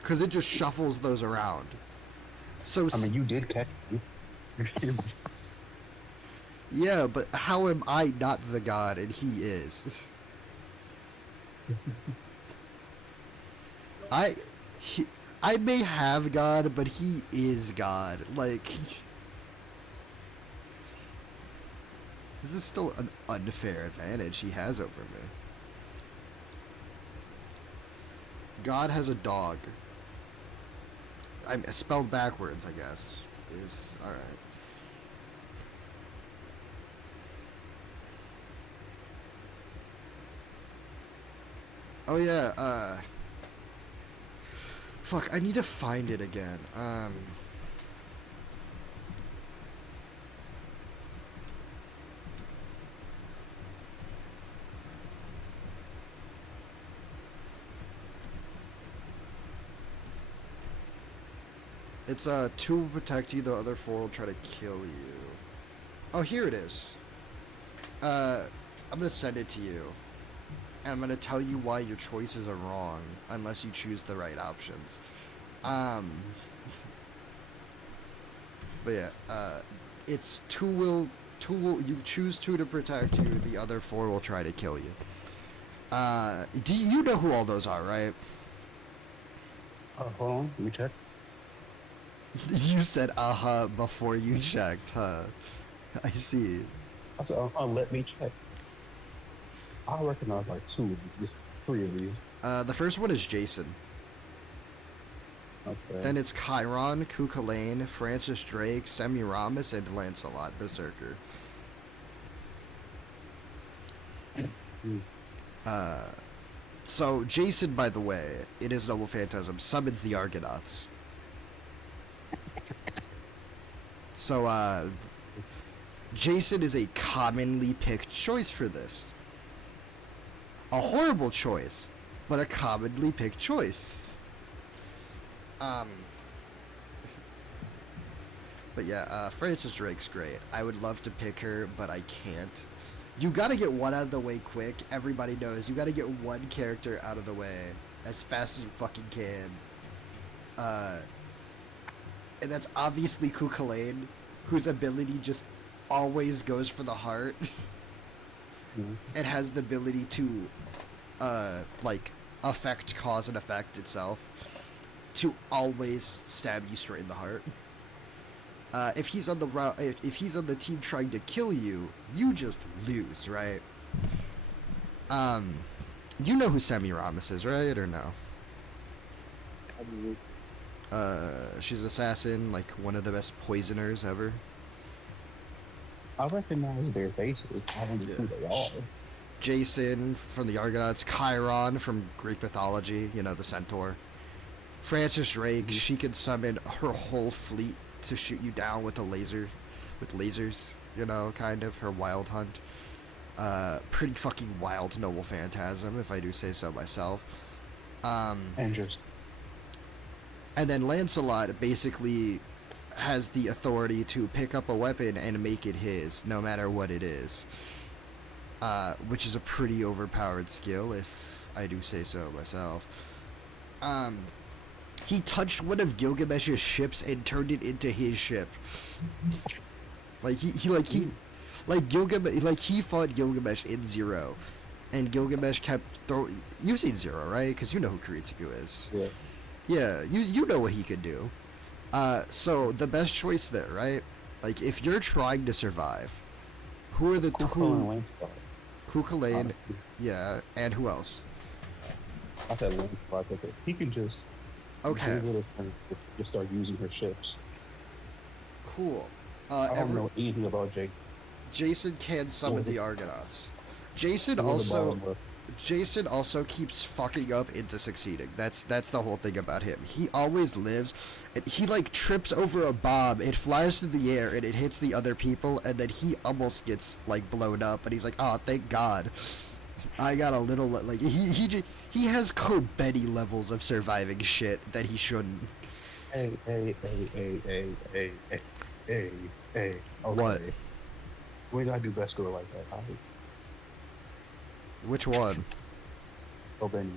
Because it just shuffles those around. So I mean, you did catch me. Yeah, but how am I not the God and he is? I may have God, but he is God. Like, this is still an unfair advantage he has over me. God has a dog. I'm spelled backwards, I guess. Is alright. Oh yeah, fuck, I need to find it again. It's 2 will protect you, the other 4 will try to kill you. Oh, here it is. I'm gonna send it to you. And I'm gonna tell you why your choices are wrong, unless you choose the right options. Um, but yeah, it's 2 will, you choose 2 to protect you, the other 4 will try to kill you. Do you know who all those are, right? Hold on, let me check. You said before you checked, huh? I see. I said, let me check. I recognize like 2, just 3 of these. The first one is Jason. Okay. Then it's Chiron, Cuchulainn, Francis Drake, Semiramis, and Lancelot, Berserker. Hmm. So Jason, by the way, in his Noble Phantasm, summons the Argonauts. So, Jason is a commonly picked choice for this. A horrible choice, but a commonly picked choice. But yeah, Frances Drake's great. I would love to pick her, but I can't. You gotta get one out of the way quick. Everybody knows. You gotta get one character out of the way as fast as you fucking can. And that's obviously Cuchulainn, whose ability just always goes for the heart. And has the ability to, affect cause and effect itself. To always stab you straight in the heart. If he's on the team trying to kill you, you just lose, right? You know who Semiramis is, right, or no? She's an assassin, like one of the best poisoners ever. I recognize their faces. I don't know who they are. Jason from the Argonauts, Chiron from Greek mythology, you know, the centaur. Francis Drake, she can summon her whole fleet to shoot you down with lasers, you know, kind of, her wild hunt. Pretty fucking wild Noble Phantasm, if I do say so myself. Interesting. And then Lancelot basically has the authority to pick up a weapon and make it his, no matter what it is. Which is a pretty overpowered skill, if I do say so myself. He touched one of Gilgamesh's ships and turned it into his ship. He fought Gilgamesh in Zero, and Gilgamesh kept throwing. You've seen Zero, right? Because you know who Kiritsugu is. Yeah. Yeah, you know what he could do. So the best choice there, right? Like if you're trying to survive, who are the two? Cuchulainn, yeah, and who else? I said Lancelot. He could just just start using her ships. Cool. I don't know anything about Jake. Jason can summon the Argonauts. Jason also keeps fucking up into succeeding. That's the whole thing about him. He always lives. He like trips over a bomb. It flies through the air and it hits the other people, and then he almost gets like blown up. And he's like, "Oh, thank God, I got a little like." He has Cobetti levels of surviving shit that he shouldn't. Hey. Okay. What? When did I do best girl like that? Which one? Cobetti.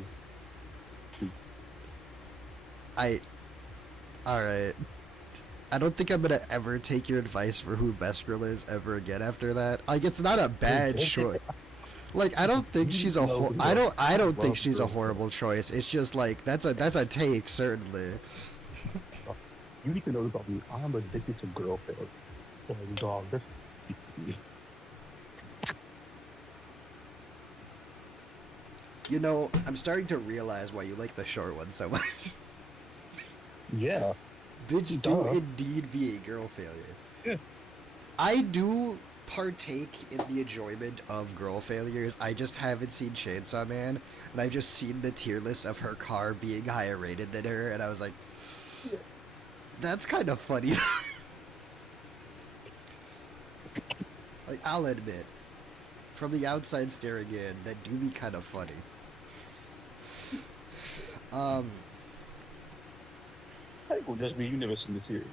Alright. I don't think I'm gonna ever take your advice for who best girl is ever again after that. Like, it's not a bad choice. Like, I don't think she's a I don't think she's a horrible choice. It's just like that's a take, certainly. You need to know about me. I'm addicted to girl failure. Oh dog, that's You know, I'm starting to realize why you like the short one so much. Yeah. Bitch do indeed be a girl failure. Yeah. I do partake in the enjoyment of girl failures. I just haven't seen Chainsaw Man, and I've just seen the tier list of her car being higher rated than her, and I was like, that's kind of funny. Like, I'll admit, from the outside staring in, that do be kind of funny. I think it will just be you never seen the series.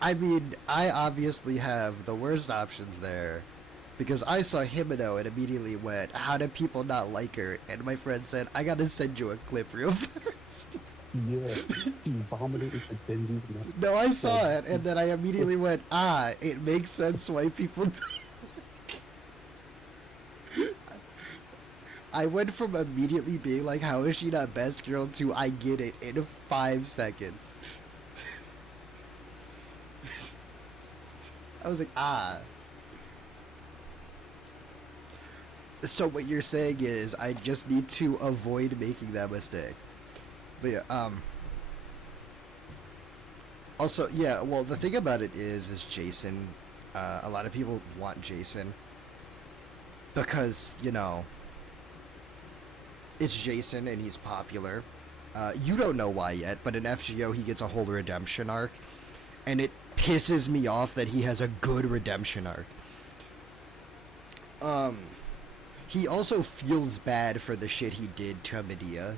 I mean, I obviously have the worst options there. Because I saw Himeno and immediately went, how do people not like her? And my friend said, I gotta send you a clip real fast. Yeah, he vomited into Denji's mouth. No, I Like, saw it, and then I immediately went, it makes sense why people. I went from immediately being like, how is she not best girl to I get it in 5 seconds. I was like, So what you're saying is I just need to avoid making that mistake. But yeah, also, yeah, well, the thing about it is Jason, a lot of people want Jason because, it's Jason and he's popular. You don't know why yet, but in FGO he gets a whole redemption arc, and it pisses me off that he has a good redemption arc. He also feels bad for the shit he did to Medea.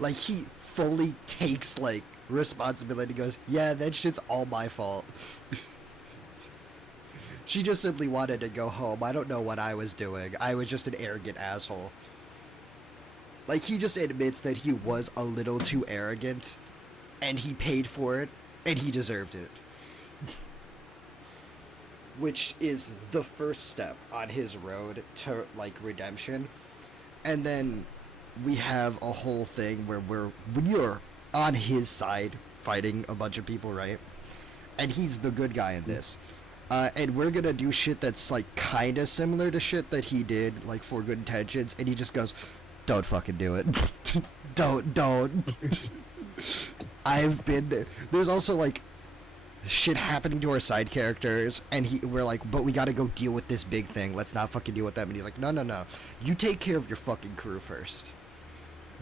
Like, he fully takes, like, responsibility, goes, yeah, that shit's all my fault. She just simply wanted to go home. I don't know what I was doing. I was just an arrogant asshole. Like, he just admits that he was a little too arrogant, and he paid for it, and he deserved it. Which is the first step on his road to, like, redemption. And then we have a whole thing where when you're on his side fighting a bunch of people, right? And he's the good guy in this. And we're gonna do shit that's, like, kinda similar to shit that he did, like, for good intentions, and he just goes, don't fucking do it. don't. I've been there. There's also, like, shit happening to our side characters, and we're like, but we gotta go deal with this big thing. Let's not fucking deal with them. And he's like, no. You take care of your fucking crew first.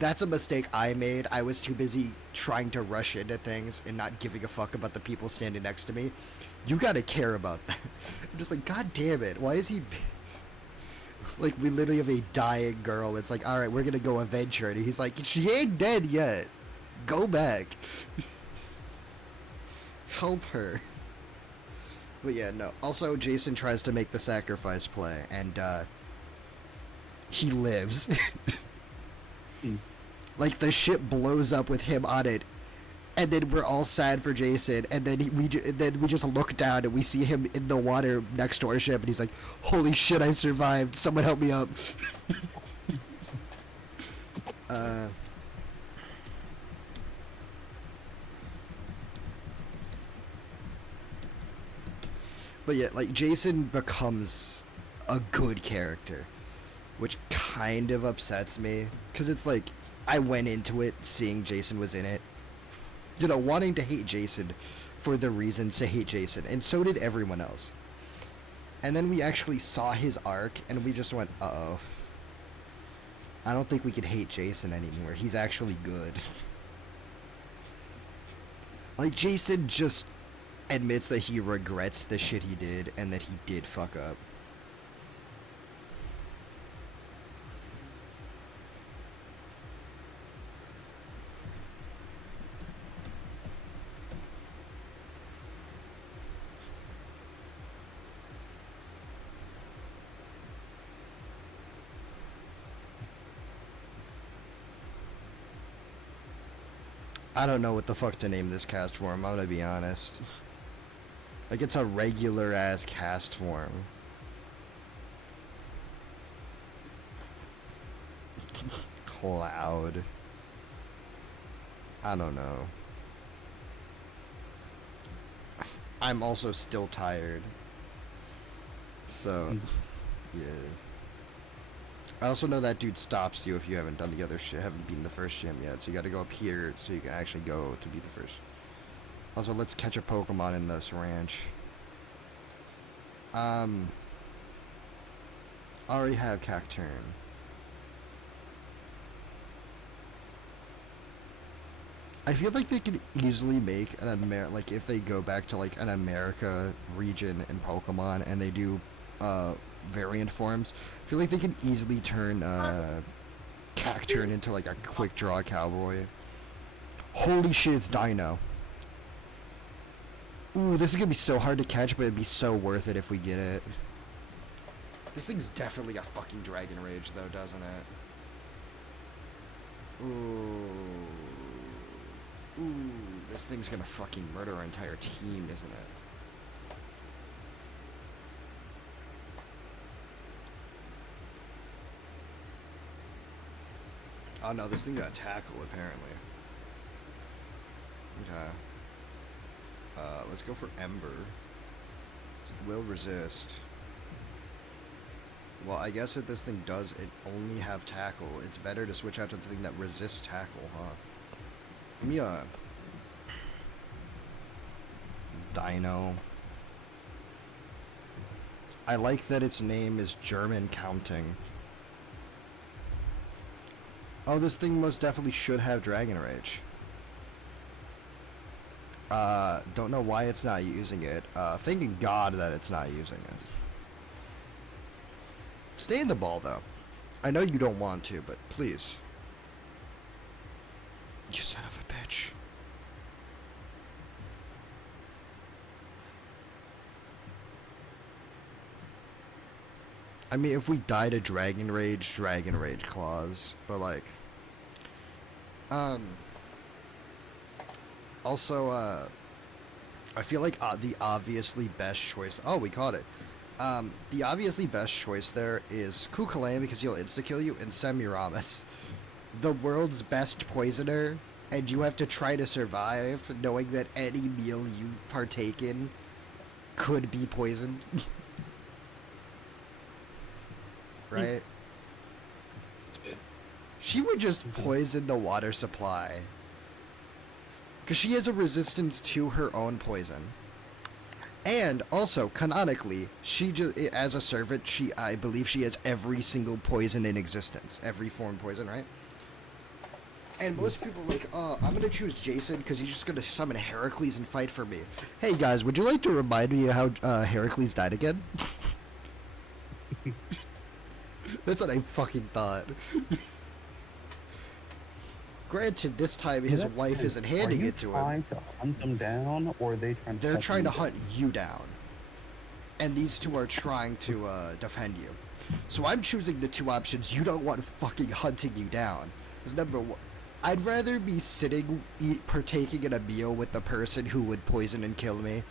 That's a mistake I made. I was too busy trying to rush into things and not giving a fuck about the people standing next to me. You gotta care about that. I'm just like, god damn it. Why is he... Like, we literally have a dying girl. It's like, alright, we're gonna go avenge her. And he's like, she ain't dead yet. Go back. Help her. But yeah, no. Also, Jason tries to make the sacrifice play, and he lives. Like, the ship blows up with him on it, and then we're all sad for Jason, and then we just look down and we see him in the water next to our ship, and he's like, holy shit, I survived. Someone help me up. But yeah, like, Jason becomes a good character, which kind of upsets me, because it's like, I went into it seeing Jason was in it, wanting to hate Jason for the reasons to hate Jason, and so did everyone else. And then we actually saw his arc, and we just went, uh-oh. I don't think we could hate Jason anymore. He's actually good. Like, Jason just admits that he regrets the shit he did, and that he did fuck up. I don't know what the fuck to name this cast form, I'm gonna be honest. Like, it's a regular ass cast form. Cloud. I don't know. I'm also still tired. So, yeah. I also know that dude stops you if you haven't done the other shit, haven't beaten the first gym yet, so you gotta go up here so you can actually go to beat the first. Also, let's catch a Pokemon in this ranch. I already have Cacturn. I feel like they could easily make an like, if they go back to, like, an America region in Pokemon and they do variant forms. I feel like they can easily turn Cacturn into like a quick draw cowboy. Holy shit, it's Dino. Ooh, this is gonna be so hard to catch, but it'd be so worth it if we get it. This thing's definitely got fucking Dragon Rage, though, doesn't it? Ooh. Ooh, this thing's gonna fucking murder our entire team, isn't it? Oh no, this thing got tackle, apparently. Okay. Let's go for Ember. It will resist. Well, I guess if this thing does it only have tackle, it's better to switch out to the thing that resists tackle, huh? Give me a Dino. I like that its name is German counting. Oh, this thing most definitely should have Dragon Rage. Don't know why it's not using it. Thanking God that it's not using it. Stay in the ball, though. I know you don't want to, but please. You son of a bitch. I mean, if we die to Dragon Rage Claws, but like... Also, I feel like the obviously best choice... Oh, we caught it. The obviously best choice there is Kukulain because he'll insta-kill you, and Semiramis. The world's best poisoner, and you have to try to survive knowing that any meal you partake in could be poisoned. Right? She would just poison the water supply. Because she has a resistance to her own poison. And also, canonically, she just, as a servant, I believe she has every single poison in existence. Every form poison, right? And most people are like, I'm gonna choose Jason because he's just gonna summon Heracles and fight for me. Hey guys, would you like to remind me how Heracles died again? That's what I fucking thought. Granted, this time his wife isn't handing it to him. Are you trying to hunt them down, or are they trying to They're trying to hunt you down. And these two are trying to defend you. So I'm choosing the two options you don't want fucking hunting you down. Because number one, I'd rather be partaking in a meal with the person who would poison and kill me,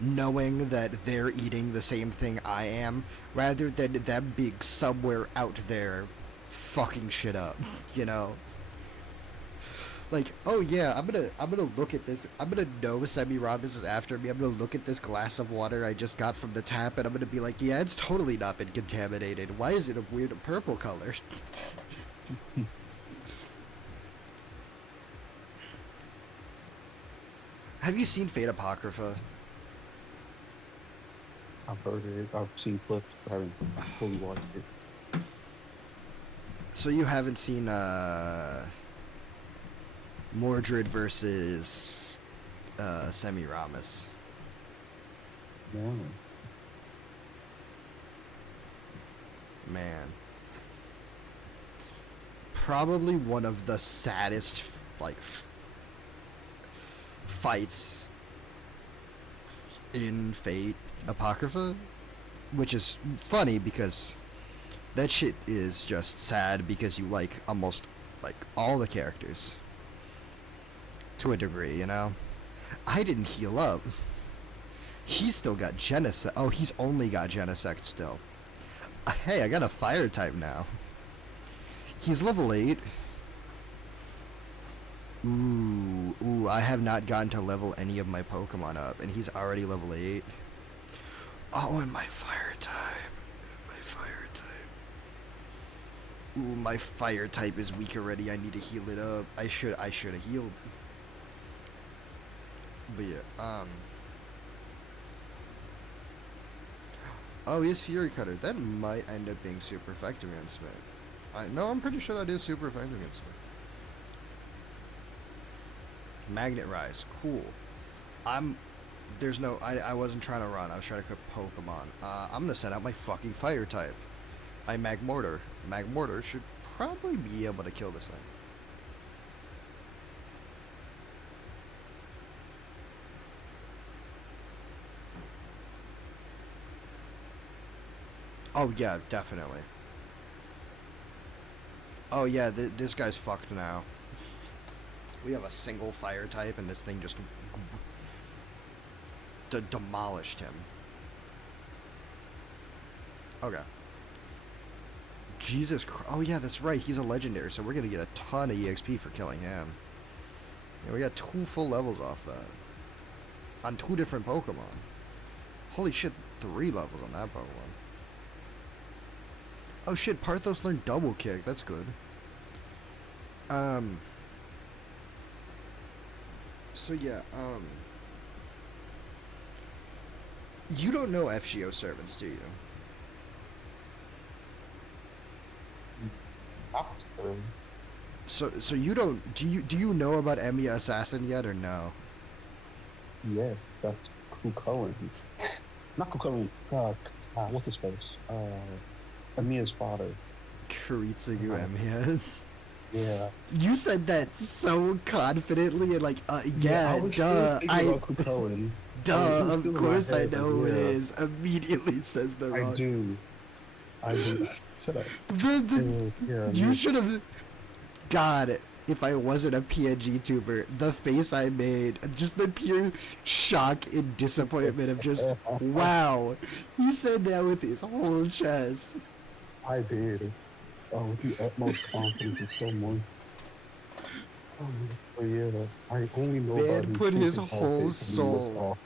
knowing that they're eating the same thing I am, rather than them being somewhere out there fucking shit up, you know? Like, oh yeah, I'm gonna look at this. I'm gonna know Semiramis is after me. I'm gonna look at this glass of water I just got from the tap, and I'm gonna be like, yeah, it's totally not been contaminated. Why is it a weird purple color? Have you seen Fate Apocrypha? I've heard it. I've seen clips, but I haven't fully watched it. So you haven't seen Mordred versus Semiramis? No. Man. Probably one of the saddest, like, fights in Fate Apocrypha, which is funny because that shit is just sad because you like almost like all the characters to a degree, you know? I didn't heal up. He's still got Genesect. Oh, he's only got Genesect still. Hey, I got a fire type now. He's level 8. Ooh, I have not gotten to level any of my Pokemon up, and he's already level 8. Oh, and my fire type. Ooh, my fire type is weak already. I need to heal it up. I should have healed. But yeah, oh, he's Fury Cutter. That might end up being super effective against me. I'm pretty sure that is super effective against me. Magnet Rise, cool. I'm There's no. I wasn't trying to run. I was trying to cook Pokemon. I'm gonna send out my fucking fire type. My Magmortar. Magmortar should probably be able to kill this thing. Oh yeah, definitely. Oh yeah, this guy's fucked now. We have a single fire type, and this thing just demolished him. Okay. Jesus Christ. Oh yeah, that's right. He's a legendary, so we're gonna get a ton of EXP for killing him. Yeah, we got 2 full levels off that. On 2 different Pokemon. Holy shit, 3 levels on that Pokemon. Oh shit, Parthos learned double kick. That's good. So yeah, you don't know FGO servants, do you? After. So you don't do you know about Emiya Assassin yet or no? Yes, that's Kukulin. Not Kukulin. What's his face? Amiya's father. Kuritsugu Uh, Emiya. yeah. You said that so confidently and like, Yeah, I yeah, was still duh, thinking about Kukulin. duh, It was of still in my course I head, but know who it yeah, is. Immediately says the I wrong. do. I do. Shut up. The Yeah, you Amiya's. should have. God, if I wasn't a PNG tuber, the face I made, just the pure shock and disappointment of just, wow, he said that with his whole chest. I did. With the utmost confidence in someone. But yeah, I only know about Man him put his thinking about whole it and he looked soul. off.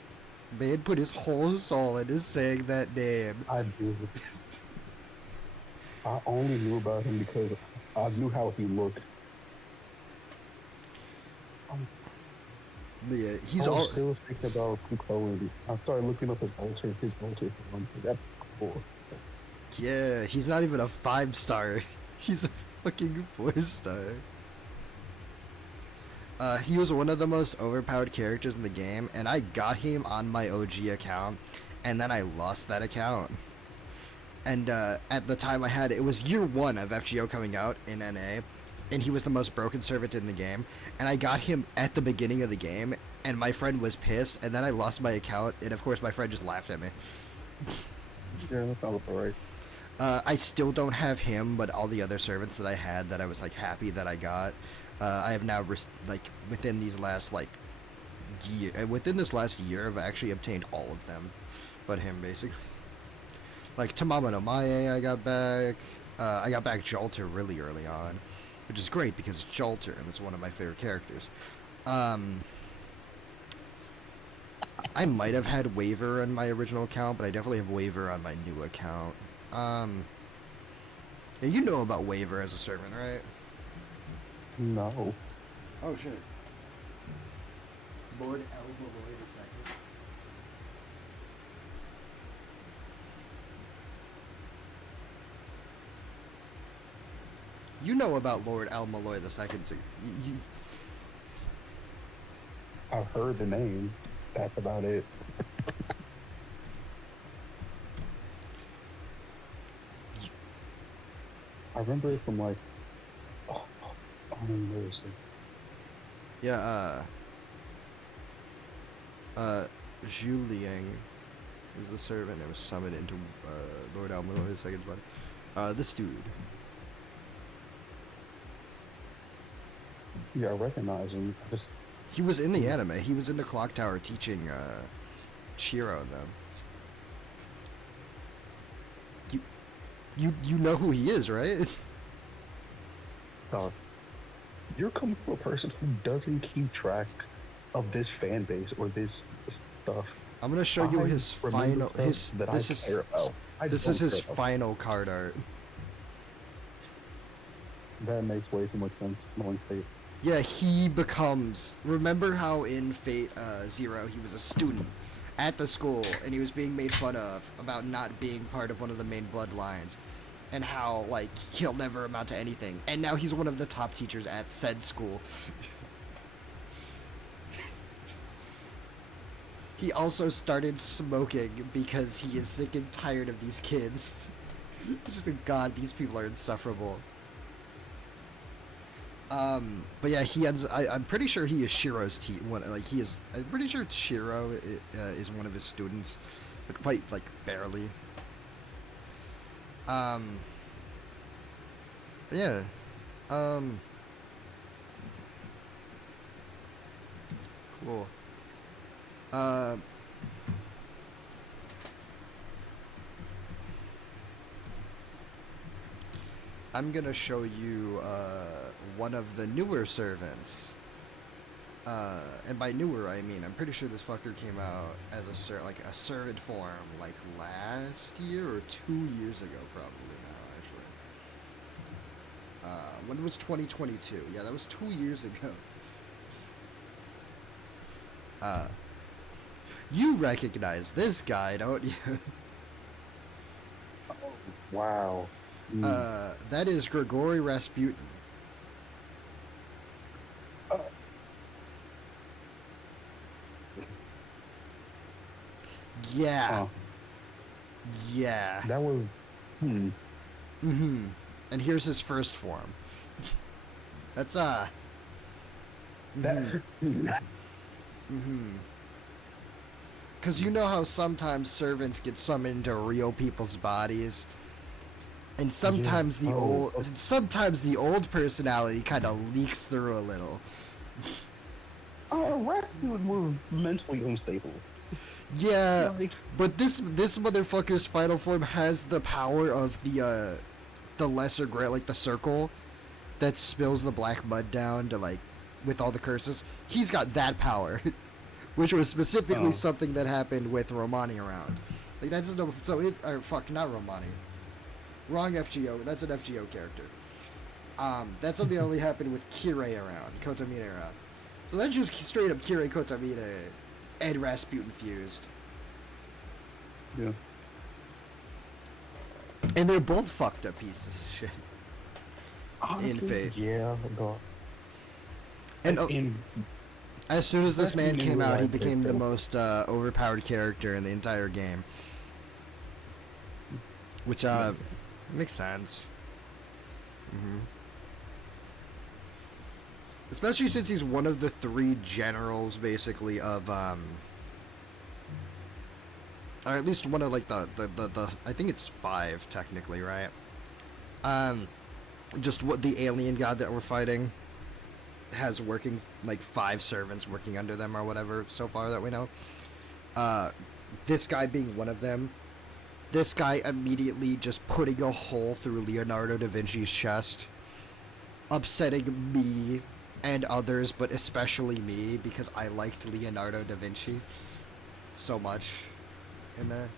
Man put his whole soul into saying that name. I did. I only knew about him because I knew how he looked. Um, Yeah, I he's was all. still thinking about Kuko, and I started looking up his altar. That's cool. Yeah, he's not even a 5-star. He's a fucking 4-star. He was one of the most overpowered characters in the game, and I got him on my OG account, and then I lost that account. And at the time I had it was year 1 of FGO coming out in NA, and he was the most broken servant in the game. And I got him at the beginning of the game, and my friend was pissed, and then I lost my account, and of course my friend just laughed at me. Yeah, that sounds alright. I still don't have him, but all the other servants that I had that I was like happy that I got, I have now like within these last like within this last year, I've actually obtained all of them, but him basically. Like Tamama no Mae, I got back. I got back Jolter really early on, which is great because it's Jolter and it's one of my favorite characters. I might have had Waver on my original account, but I definitely have Waver on my new account. Yeah, you know about Waver as a servant, right? No. Oh shit. Lord Elmaloy II. You know about Lord Elmaloy II, so you. I've heard the name. That's about it. I remember it from like, I don't even know this thing. Yeah, Juliang is the servant that was summoned into Lord Elmaloy II's body. This dude. Yeah, I recognize him. He was in the anime. He was in the clock tower teaching Shiro and them. You know who he is, right? You're coming from a person who doesn't keep track of this fan base or this stuff. I'm gonna show you his final. His that this I is care about. this is his final card art. That makes way too much sense. Knowing Fate. Yeah, he becomes. Remember how in Fate Zero he was a student at the school and he was being made fun of about not being part of one of the main bloodlines, and how like he'll never amount to anything. And now he's one of the top teachers at said school. He also started smoking because he is sick and tired of these kids. It's just like, God, these people are insufferable. But yeah, he ends. I'm pretty sure he is Shiro's one. Like he is. I'm pretty sure Shiro is one of his students, but quite like barely. But yeah. Cool. Uh. I'm gonna show you one of the newer servants. And by newer, I mean I'm pretty sure this fucker came out as a servant form like last year or 2 years ago, probably now actually. When was 2022? Yeah, that was 2 years ago. You recognize this guy, don't you? Oh, wow. That is Grigory Rasputin. Oh. Yeah. Huh. Yeah. That was. Mm-hmm. And here's his first form. That's That. Mm-hmm. Cause you know how sometimes servants get summoned into real people's bodies, and sometimes Yeah. sometimes the old personality kind of leaks through a little. Oh, Rasputin was mentally unstable. Yeah, Like, but this motherfucker's final form has the power of the lesser great, like the circle that spills the black mud down to like with all the curses. He's got that power, which was specifically something that happened with Romani around. Like that's just no. So it or fuck not Romani. Wrong FGO. That's an FGO character. That's something that only happened with Kirei around, Kotomine around. So that's just straight up Kirei, Kotomine, and Rasputin fused. yeah. And they're both fucked up pieces of shit. Honestly, Fate. Yeah, God. And as soon as this man Rasputin came out, he was became the though. most overpowered character in the entire game. Which makes sense. Mm-hmm. Especially since he's one of the three generals, basically, of or at least one of like the I think it's 5 technically, right? Just what the alien god that we're fighting has working like 5 servants working under them or whatever so far that we know. This guy being one of them. This guy immediately just putting a hole through Leonardo da Vinci's chest, upsetting me and others, but especially me because I liked Leonardo da Vinci so much in that.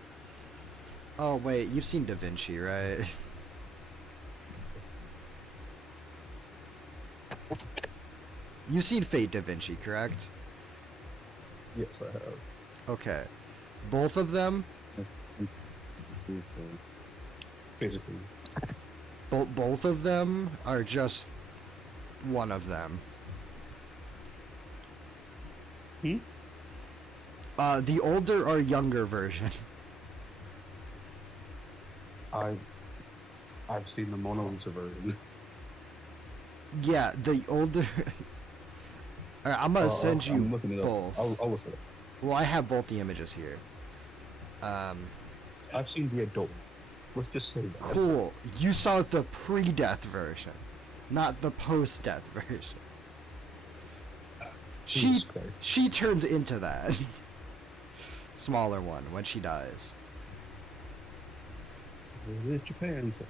Oh wait, you've seen Da Vinci, right? You've seen Fate Da Vinci, correct? Yes, I have. Okay. Both of them? Basically. Both of them are just one of them. The older or younger version. I've seen the Mona Lisa version. Yeah, the older. Alright, I'm gonna send you I'm looking it up. both. I'll look it up. Well, I have both the images here. I've seen the adult. Let's just say that. Cool. You saw the pre-death version, not the post-death version. Jesus Christ. She turns into that smaller one when she dies. It is Japan. So.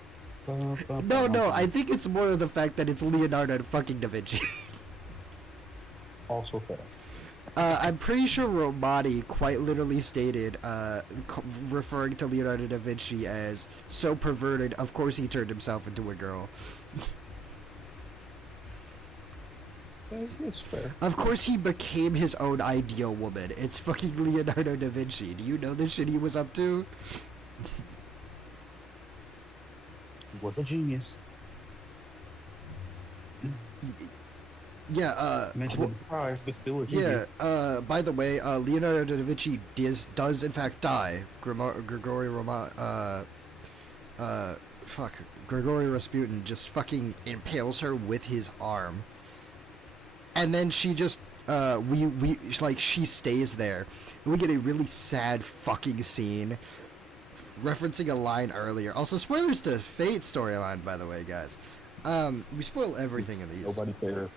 No, I think it's more of the fact that it's Leonardo fucking da Vinci. Also fair. I'm pretty sure Romani quite literally stated, referring to Leonardo da Vinci as so perverted, of course he turned himself into a girl. That's fair. Of course he became his own ideal woman. It's fucking Leonardo da Vinci. Do you know the shit he was up to? He was a genius. Yeah, Mention of the prize, but still a yeah, higgy. by the way, Leonardo da Vinci does in fact die. Grigori uh, fuck, Grigori Rasputin just fucking impales her with his arm. And then she just, like, she stays there. And we get a really sad fucking scene referencing a line earlier. Also, spoilers to Fate storyline, by the way, guys. We spoil everything in these. Nobody cares.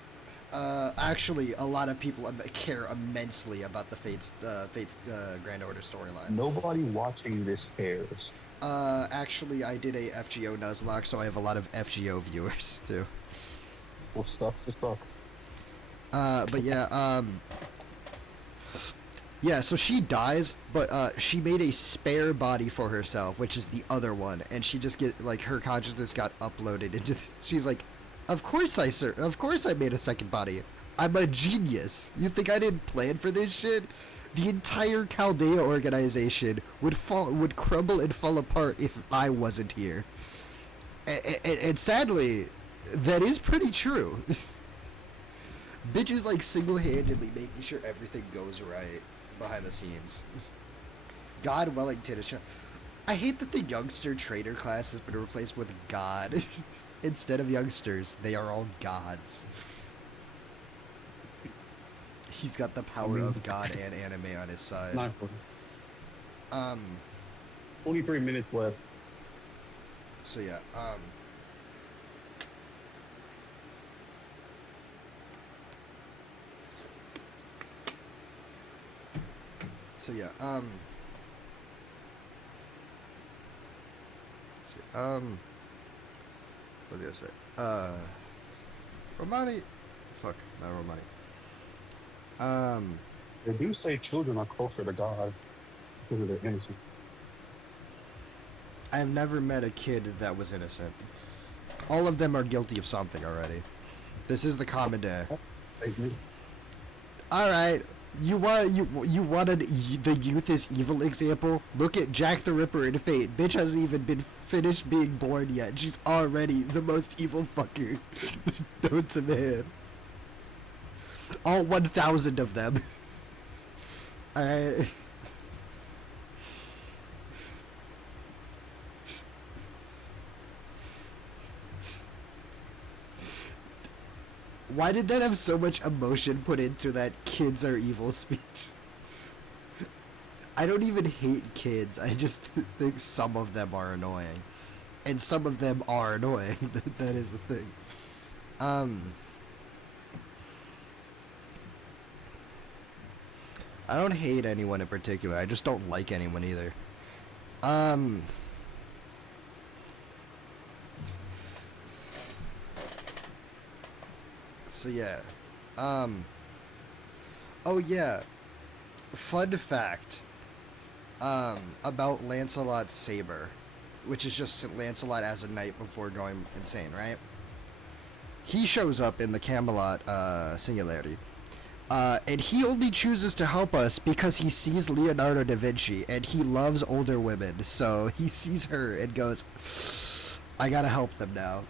Actually, a lot of people care immensely about the Fate's Grand Order storyline. Nobody watching this cares. Actually, I did a FGO Nuzlocke, so I have a lot of FGO viewers too. Well, stuff's the stuff. But yeah, yeah. So she dies, but she made a spare body for herself, which is the other one, and she just get like her consciousness got uploaded into. She's like, of course I made a second body. I'm a genius. You think I didn't plan for this shit? The entire Chaldea organization would crumble and fall apart if I wasn't here. And sadly, that is pretty true. Bitch is like single-handedly making sure everything goes right behind the scenes. God Wellington is. I hate that the youngster trader class has been replaced with God. Instead of youngsters, they are all gods. He's got the power of God and anime on his side. Not funny. 23 minutes left. So yeah, So yeah, let's see, what was I gonna say? Romani, fuck, not Romani. They do say children are closer to God because of their innocence. I have never met a kid that was innocent. All of them are guilty of something already. This is the common day. All right, you wanted the youth is evil example? Look at Jack the Ripper in Fate. Bitch hasn't even been finished being born yet. She's already the most evil fucker known to man. All 1,000 of them. All right. Why did that have so much emotion put into that kids are evil speech? I don't even hate kids. I just think some of them are annoying. And some of them are annoying. That is the thing. I don't hate anyone in particular. I just don't like anyone either. So yeah. Oh yeah. Fun fact. About Lancelot's saber, which is just Lancelot as a knight before going insane, right? He shows up in the Camelot Singularity. And he only chooses to help us because he sees Leonardo da Vinci and he loves older women. So he sees her and goes, I gotta help them now.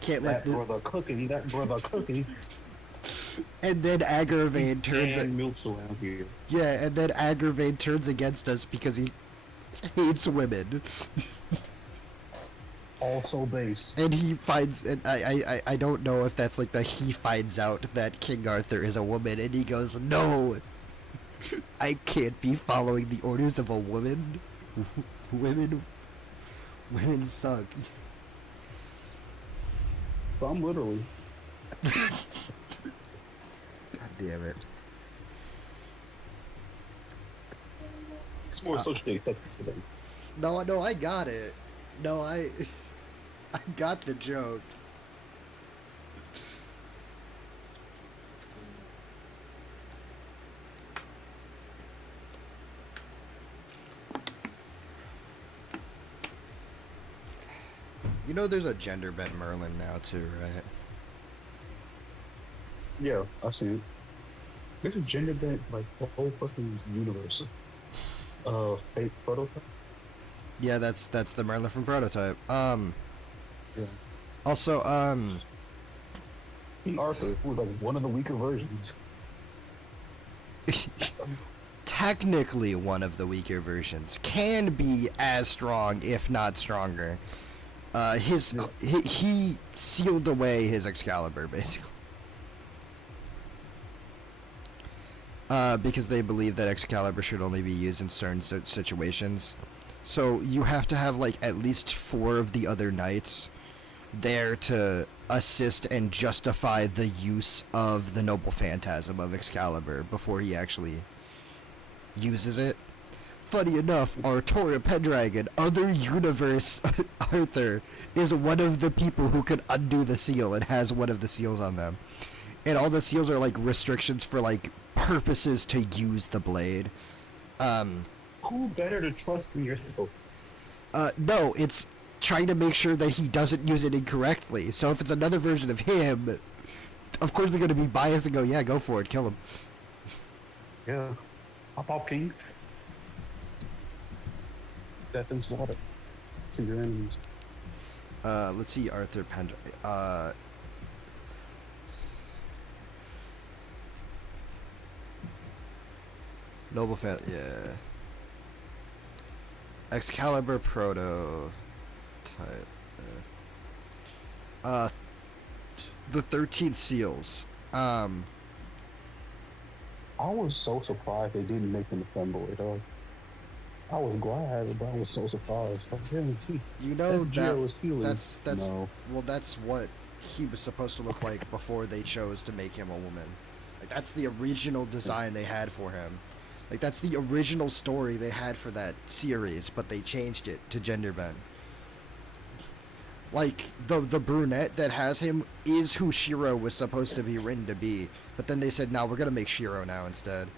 Can't let that brother cooking. And then Agravain turns milks around here. Yeah, and then Agravain turns against us because he hates women. Also base. And he finds, and I don't know if that's like he finds out that King Arthur is a woman, and he goes, no, I can't be following the orders of a woman. Women suck. Some literally. God damn it. It's more socially accepted today. No, I got it. No, I got the joke. You know there's a gender bent Merlin now too, right? Yeah, I see it. There's a gender bent like the whole fucking universe. Fake prototype. Yeah, that's the Merlin from Prototype. Yeah. Also, King Arthur, who was like one of the weaker versions. Technically one of the weaker versions, can be as strong, if not stronger. Yeah. He sealed away his Excalibur, basically. Because they believe that Excalibur should only be used in certain situations. So you have to have, like, at least 4 of the other knights there to assist and justify the use of the Noble Phantasm of Excalibur before he actually uses it. Funny enough, Artura Pendragon, other universe Arthur, is one of the people who could undo the seal and has one of the seals on them. And all the seals are like restrictions for like purposes to use the blade. Who better to trust than yourself? No, it's trying to make sure that he doesn't use it incorrectly. So if it's another version of him, of course they're going to be biased and go, yeah, go for it, kill him. Yeah. Hop out, King. Death and slaughter to your enemies. Let's see, Arthur Pendragon. Noble Fan, yeah. Excalibur Proto type. The 13 seals. I was so surprised they didn't make him a femboy, though. I was glad, but I was so surprised. Like, you know that's no. Well, that's what he was supposed to look like before they chose to make him a woman. Like, that's the original design they had for him. Like, that's the original story they had for that series, but they changed it to gender bend. Like, the brunette that has him is who Shiro was supposed to be written to be, but then they said, no, we're gonna make Shiro now instead.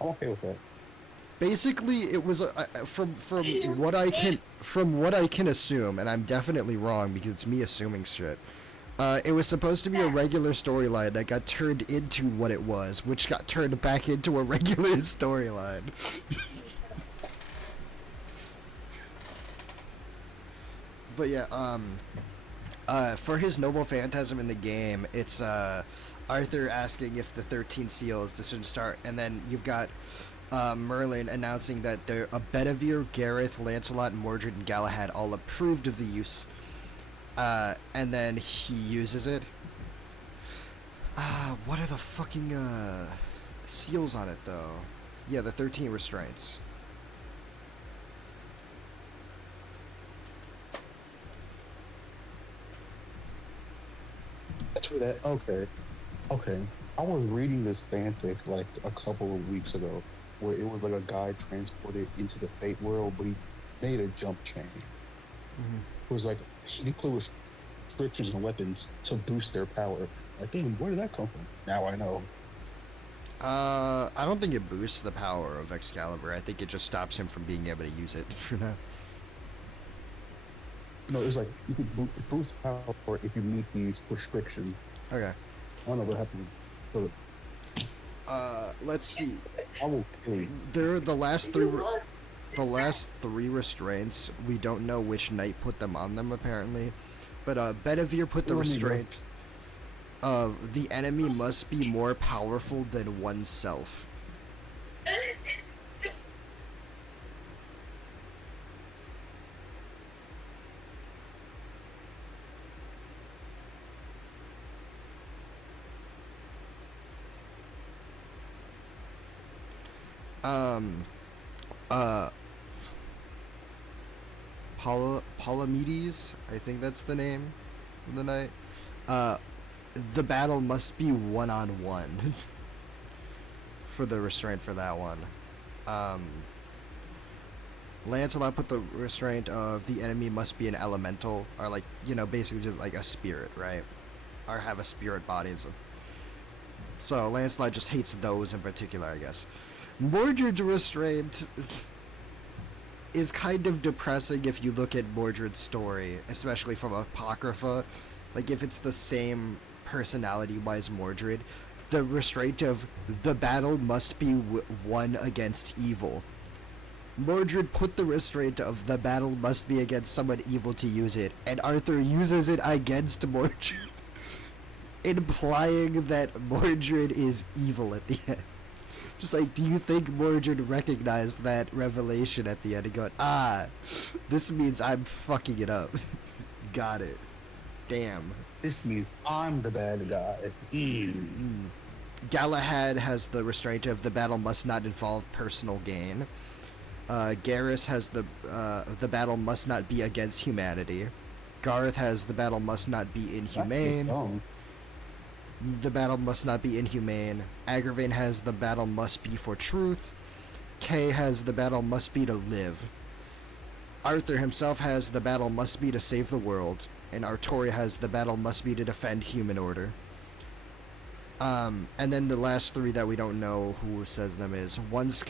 I'm okay with that. Basically, it was from what I can assume, and I'm definitely wrong because it's me assuming shit. It was supposed to be a regular storyline that got turned into what it was, which got turned back into a regular storyline. But yeah, for his Noble Phantasm in the game, it's Arthur asking if the 13 seals should start, and then you've got Merlin announcing that they're Bedivere, Gareth, Lancelot, Mordred, and Galahad all approved of the use. And then he uses it. What are the fucking seals on it though? Yeah, the 13 restraints. That's where that. Okay. Okay. I was reading this fanfic like a couple of weeks ago where it was like a guy transported into the Fate world, but he made a jump chain. Mm-hmm. It was like he put restrictions on weapons to boost their power. Like, damn, where did that come from? Now I know. I don't think it boosts the power of Excalibur. I think it just stops him from being able to use it for now. No, it's like you can boost power if you meet these restrictions. Okay. I don't know what happens. So, let's see. I will kill you. They're the last three restraints. We don't know which knight put them on them apparently, but Bedivere put the restraint of the enemy must be more powerful than oneself. Palamedes, I think that's the name of the knight. The battle must be one-on-one for the restraint for that one. Lancelot put the restraint of the enemy must be an elemental, or like, you know, basically just like a spirit, right? Or have a spirit body. So Lancelot just hates those in particular, I guess. Mordred's restraint is kind of depressing if you look at Mordred's story, especially from Apocrypha. Like, if it's the same personality-wise Mordred, the restraint of the battle must be won against evil Mordred put the restraint of the battle must be against someone evil to use it, and Arthur uses it against Mordred, implying that Mordred is evil at the end. Just like, do you think Mordred recognized that revelation at the end and going, this means I'm fucking it up. Got it. Damn. This means I'm the bad guy. Galahad has the restraint of the battle must not involve personal gain. Garrus has the battle must not be against humanity. Garth has the battle must not be inhumane. The battle must not be inhumane. Agravain has the battle must be for truth. Kay has the battle must be to live. Arthur himself has the battle must be to save the world. And Artoria has the battle must be to defend human order. And then the last three that we don't know who says them is one's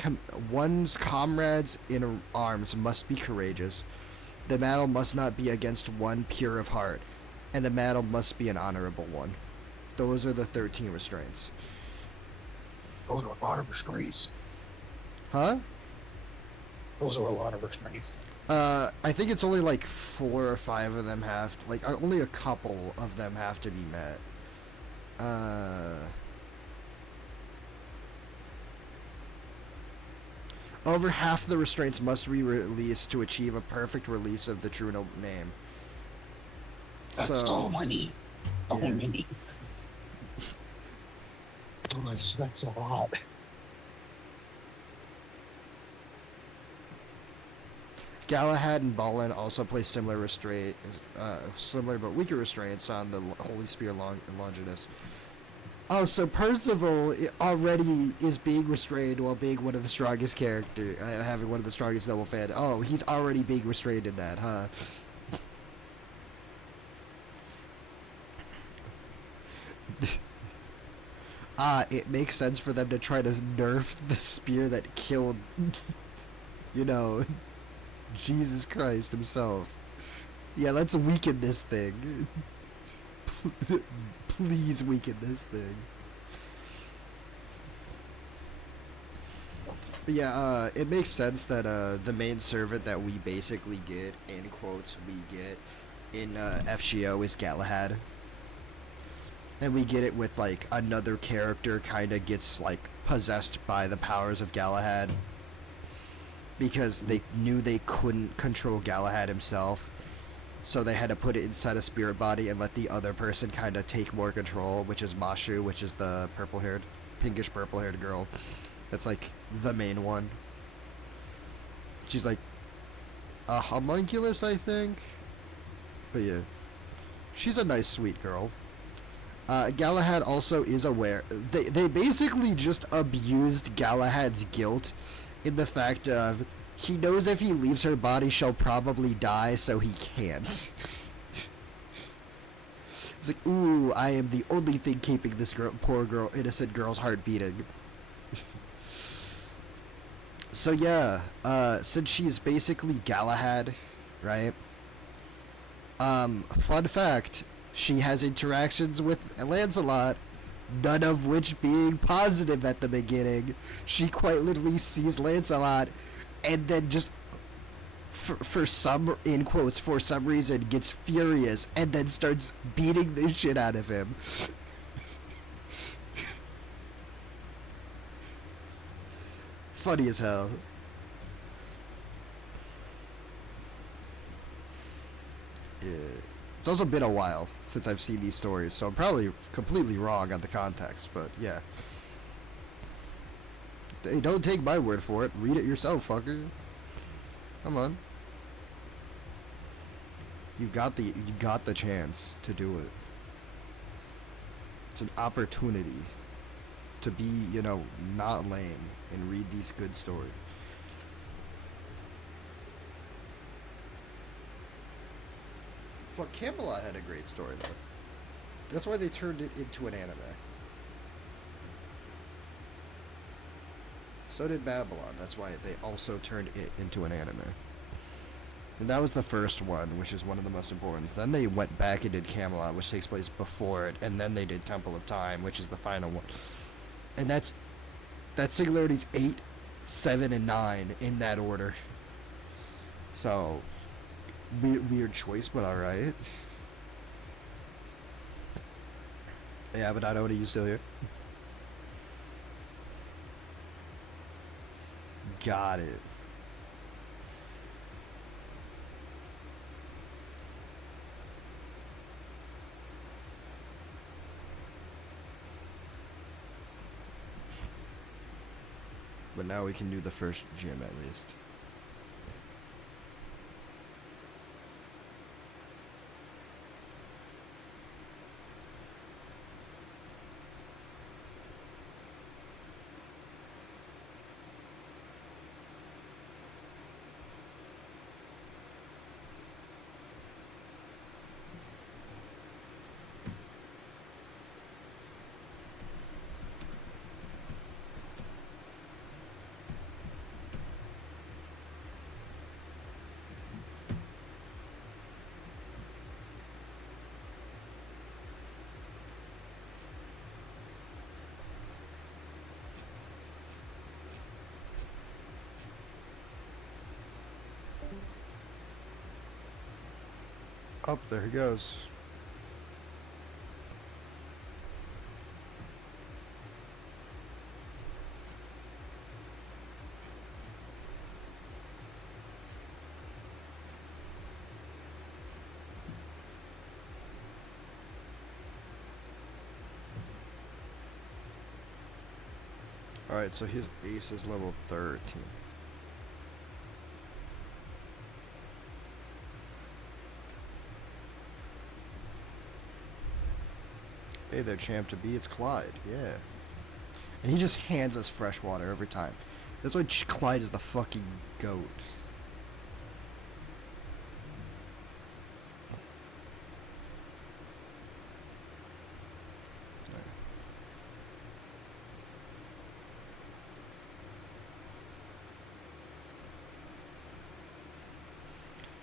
comrades in arms must be courageous. The battle must not be against one pure of heart. And the battle must be an honorable one. Those are the 13 restraints. Those are a lot of restraints. Huh? Those are a lot of restraints. I think it's only like 4 or 5 of them have to, like, only a couple of them have to be met. Over half the restraints must be released to achieve a perfect release of the true name. That's so many. So many. That's a lot. Galahad and Balin also place similar similar but weaker restraints on the Holy Spear Longinus. Oh, so Percival already is being restrained while being one of the strongest character, having one of the strongest noble fan. Oh, he's already being restrained in that, huh? It makes sense for them to try to nerf the spear that killed, Jesus Christ himself. Yeah, let's weaken this thing. Please weaken this thing. But yeah, it makes sense that the main servant that we basically get, in quotes, we get in FGO is Galahad. And we get it with, like, another character kind of gets, like, possessed by the powers of Galahad. Because they knew they couldn't control Galahad himself. So they had to put it inside a spirit body and let the other person kind of take more control, which is Mashu, which is the pinkish purple-haired girl. That's, like, the main one. She's, like, a homunculus, I think? But yeah. She's a nice, sweet girl. Galahad also is aware. They basically just abused Galahad's guilt in the fact of he knows if he leaves her body she'll probably die, so he can't. It's like, ooh, I am the only thing keeping this innocent girl's heart beating. So yeah, since she's basically Galahad, right? Fun fact, she has interactions with Lancelot, none of which being positive at the beginning. She quite literally sees Lancelot and then just for some, in quotes, for some reason gets furious and then starts beating the shit out of him. Funny as hell. Yeah. It's also been a while since I've seen these stories, so I'm probably completely wrong on the context, but yeah. Hey, don't take my word for it. Read it yourself, fucker. Come on. You got the chance to do it. It's an opportunity to be, not lame and read these good stories. Fuck, Camelot had a great story, though. That's why they turned it into an anime. So did Babylon. That's why they also turned it into an anime. And that was the first one, which is one of the most important. Then they went back and did Camelot, which takes place before it, and then they did Temple of Time, which is the final one. And that's Singularity's 8 7 and 9 in that order. So, weird choice, but alright. Yeah, but I know you still here. Got it. But now we can do the first gym at least. Up there he goes. Alright, so his ace is level 13. Hey there, champ to be. It's Clyde. Yeah. And he just hands us fresh water every time. That's why Clyde is the fucking goat.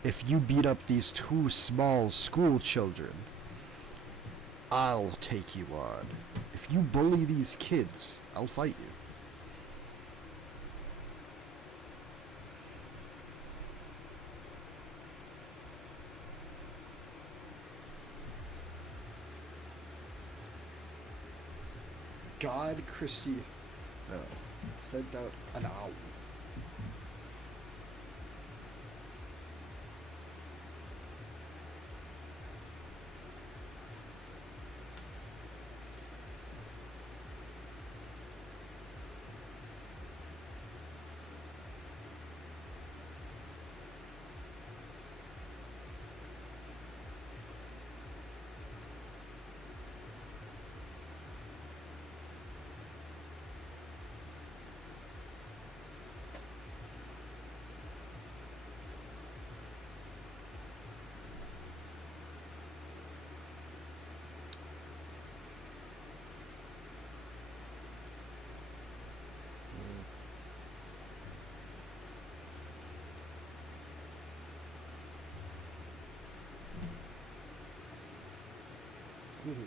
If you beat up these two small school children, I'll take you on. If you bully these kids, I'll fight you. God, Christy, sent out an owl.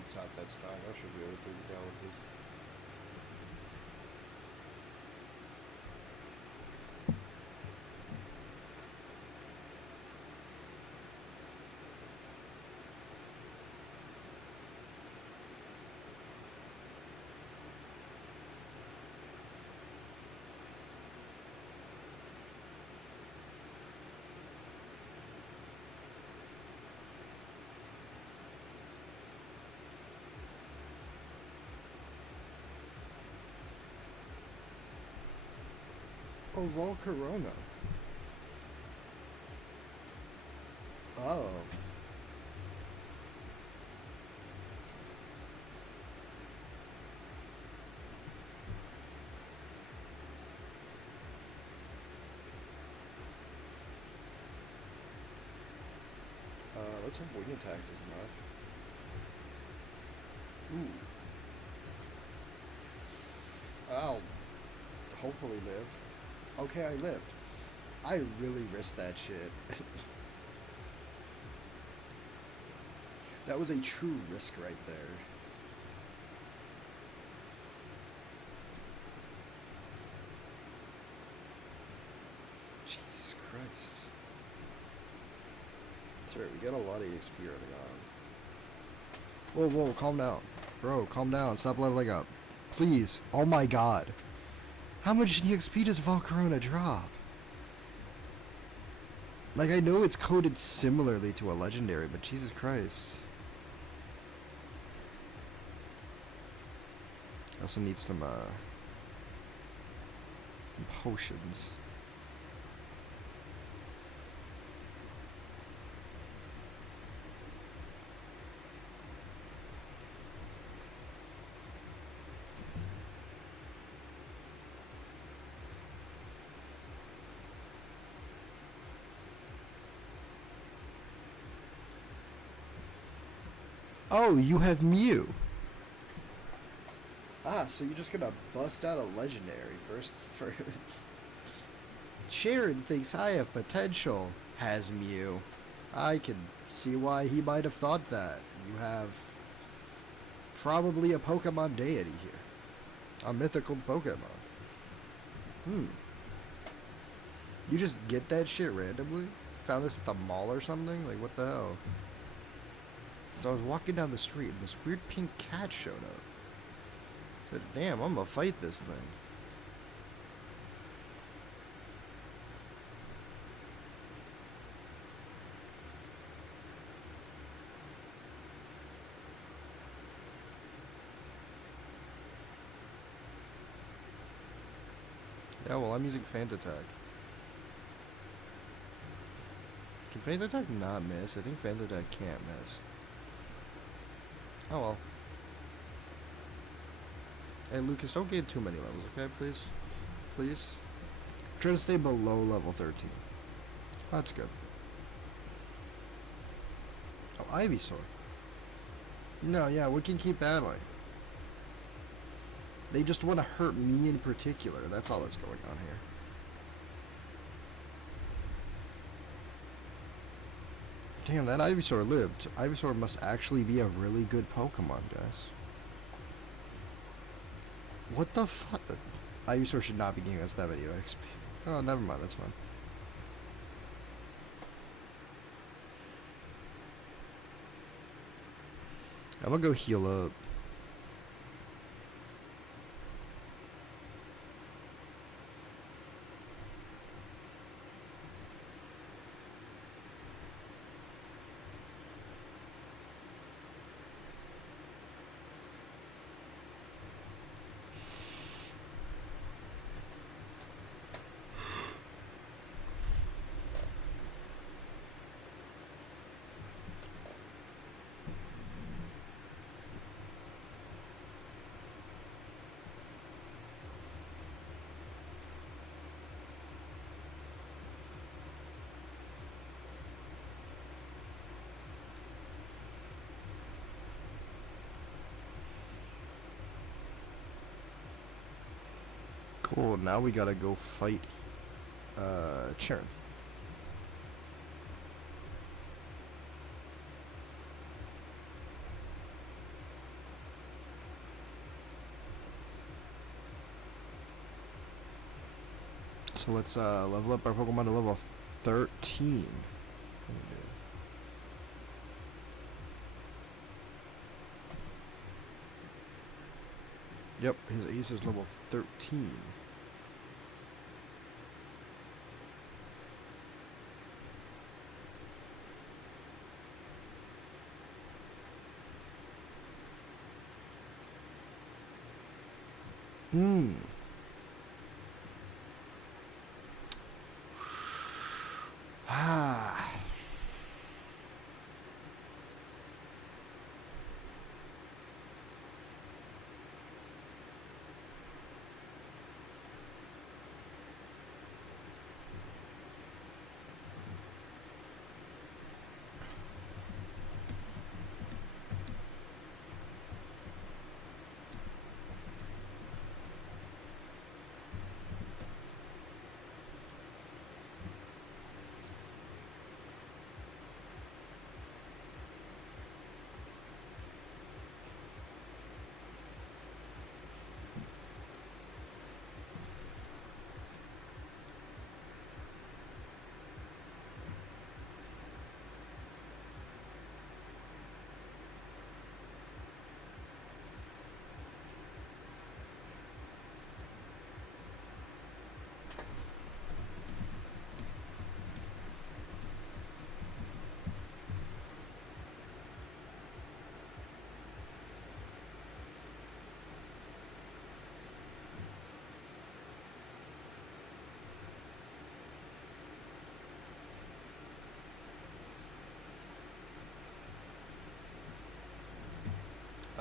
It's not that strong. I should be able to take it down with this. Oh, Volcarona. Oh. Let's hope wing attack is enough. Ooh. I'll hopefully live. Okay, I lived. I really risked that shit. That was a true risk right there. Christ. Sorry, we got a lot of EXP running on. Whoa, calm down. Bro, calm down. Stop leveling up. Please. Oh my god. How much EXP does Volcarona drop? Like, I know it's coded similarly to a legendary, but Jesus Christ. I also need some potions. Oh, you have Mew. Ah, so you're just gonna bust out a legendary first for Sharon thinks I have potential, has Mew. I can see why he might have thought that. You have probably a Pokemon deity here. A mythical Pokemon. You just get that shit randomly? Found this at the mall or something? Like, what the hell? So I was walking down the street and this weird pink cat showed up. I said, damn, I'm gonna fight this thing. Yeah, well, I'm using Feint Attack. Can Feint Attack not miss? I think Feint Attack can't miss. Oh well. Hey, Lucas, don't gain too many levels, okay, please? Please? Try to stay below level 13. That's good. Oh, Ivysaur. No, yeah, we can keep battling. They just want to hurt me in particular. That's all that's going on here. Damn, that Ivysaur lived. Ivysaur must actually be a really good Pokemon, guys. What the fuck? Ivysaur should not be giving us that many XP. Oh, never mind, that's fine. I'm gonna go heal up. Cool, now we gotta go fight, Chern. So let's, level up our Pokemon to level 13. Yep, his ace is level 13. Ah.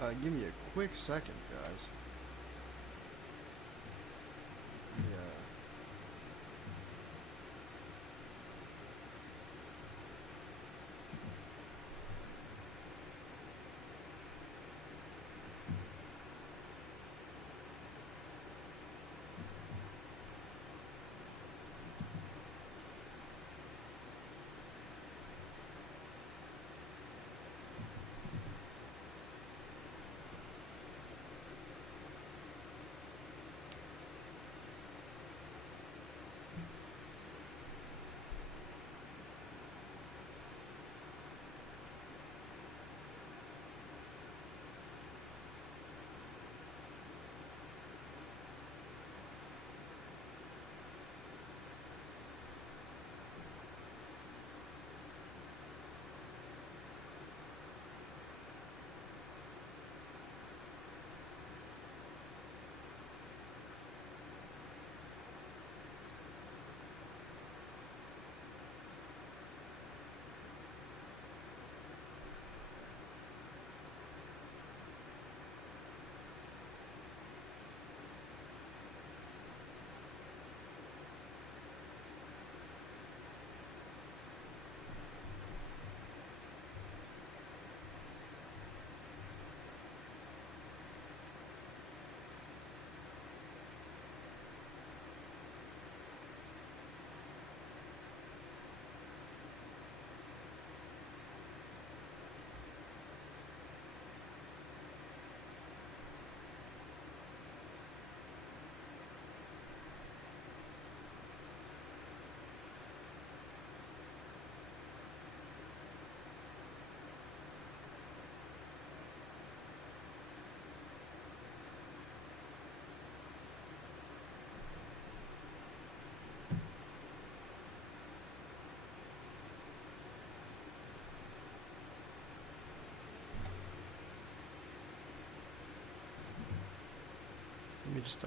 Give me a quick second, guys. Yeah. Let me just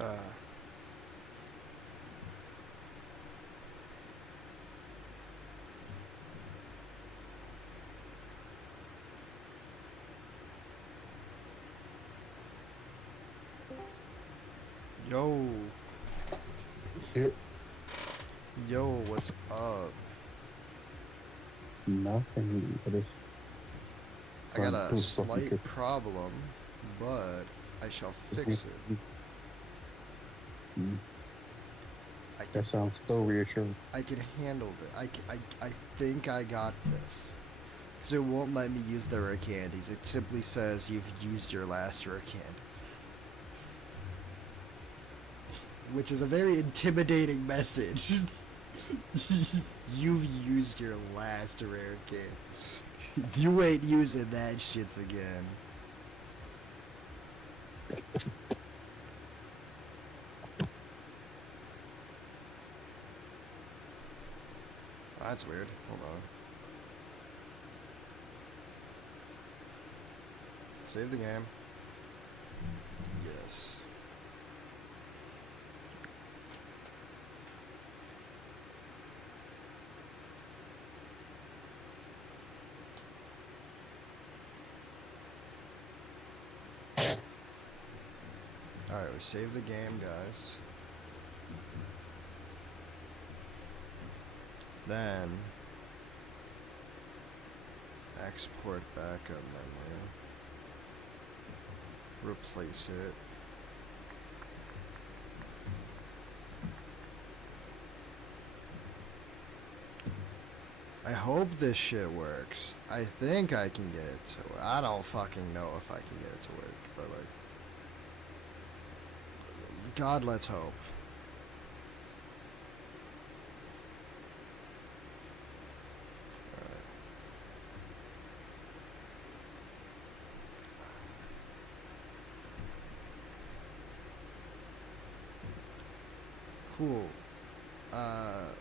Yo, It yo, what's up? nothing, but it's I got trying to a do stuff slight because problem, but I shall mm, fix it. mm, I can, that sounds so reassuring. I can handle it. I think I got this. Because it won't let me use the rare candies. It simply says you've used your last rare candy. Which is a very intimidating message. You've used your last rare candy. You ain't using that shits again. Oh, that's weird. Hold on. Save the game. Yes. Alright, we saved the game, guys. Then export backup memory. Replace it. I hope this shit works. I think I can get it to work. I don't fucking know if I can get it to work, but like, God, let's hope. Alright. Cool. Uh,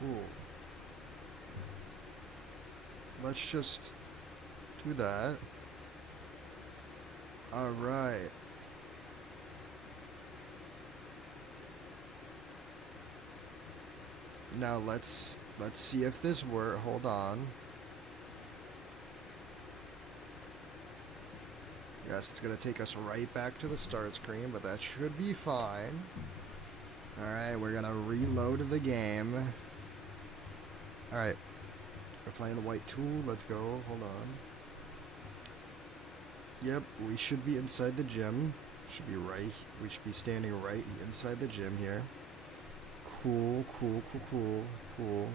Cool. Let's just do that. Alright. Now let's see if this works. Hold on. Yes, it's gonna take us right back to the start screen, but that should be fine. Alright, we're gonna reload the game. Alright. We're playing the white tool. Let's go. Hold on. Yep, we should be inside the gym. Should be right. We should be standing right inside the gym here. Cool, cool, cool, cool, cool.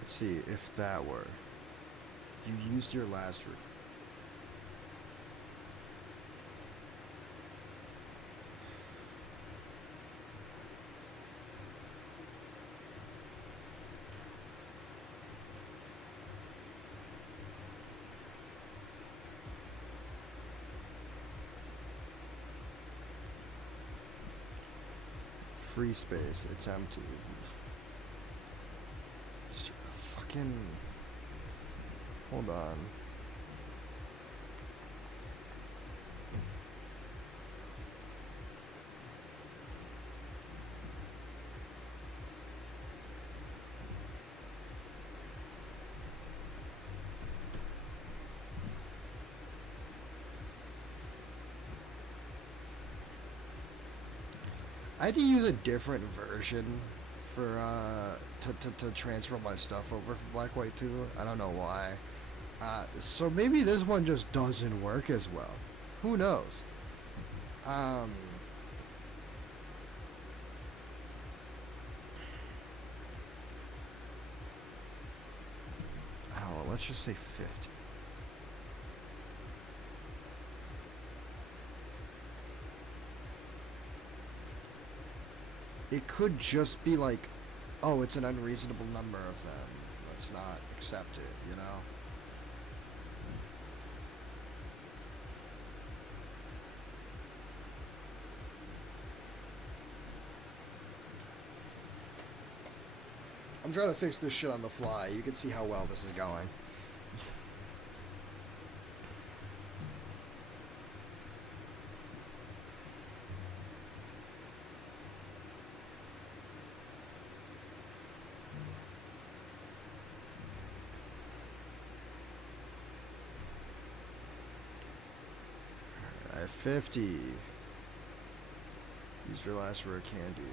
Let's see if that were. You used your last route. Free space. It's empty. Fucking. Hold on. I had to use a different version for to transfer my stuff over from Black White 2. I don't know why. So maybe this one just doesn't work as well. Who knows? I don't know. Let's just say 50. It could just be like, oh, it's an unreasonable number of them. Let's not accept it, you know? I'm trying to fix this shit on the fly. You can see how well this is going. I have 50. Use your last rare candy.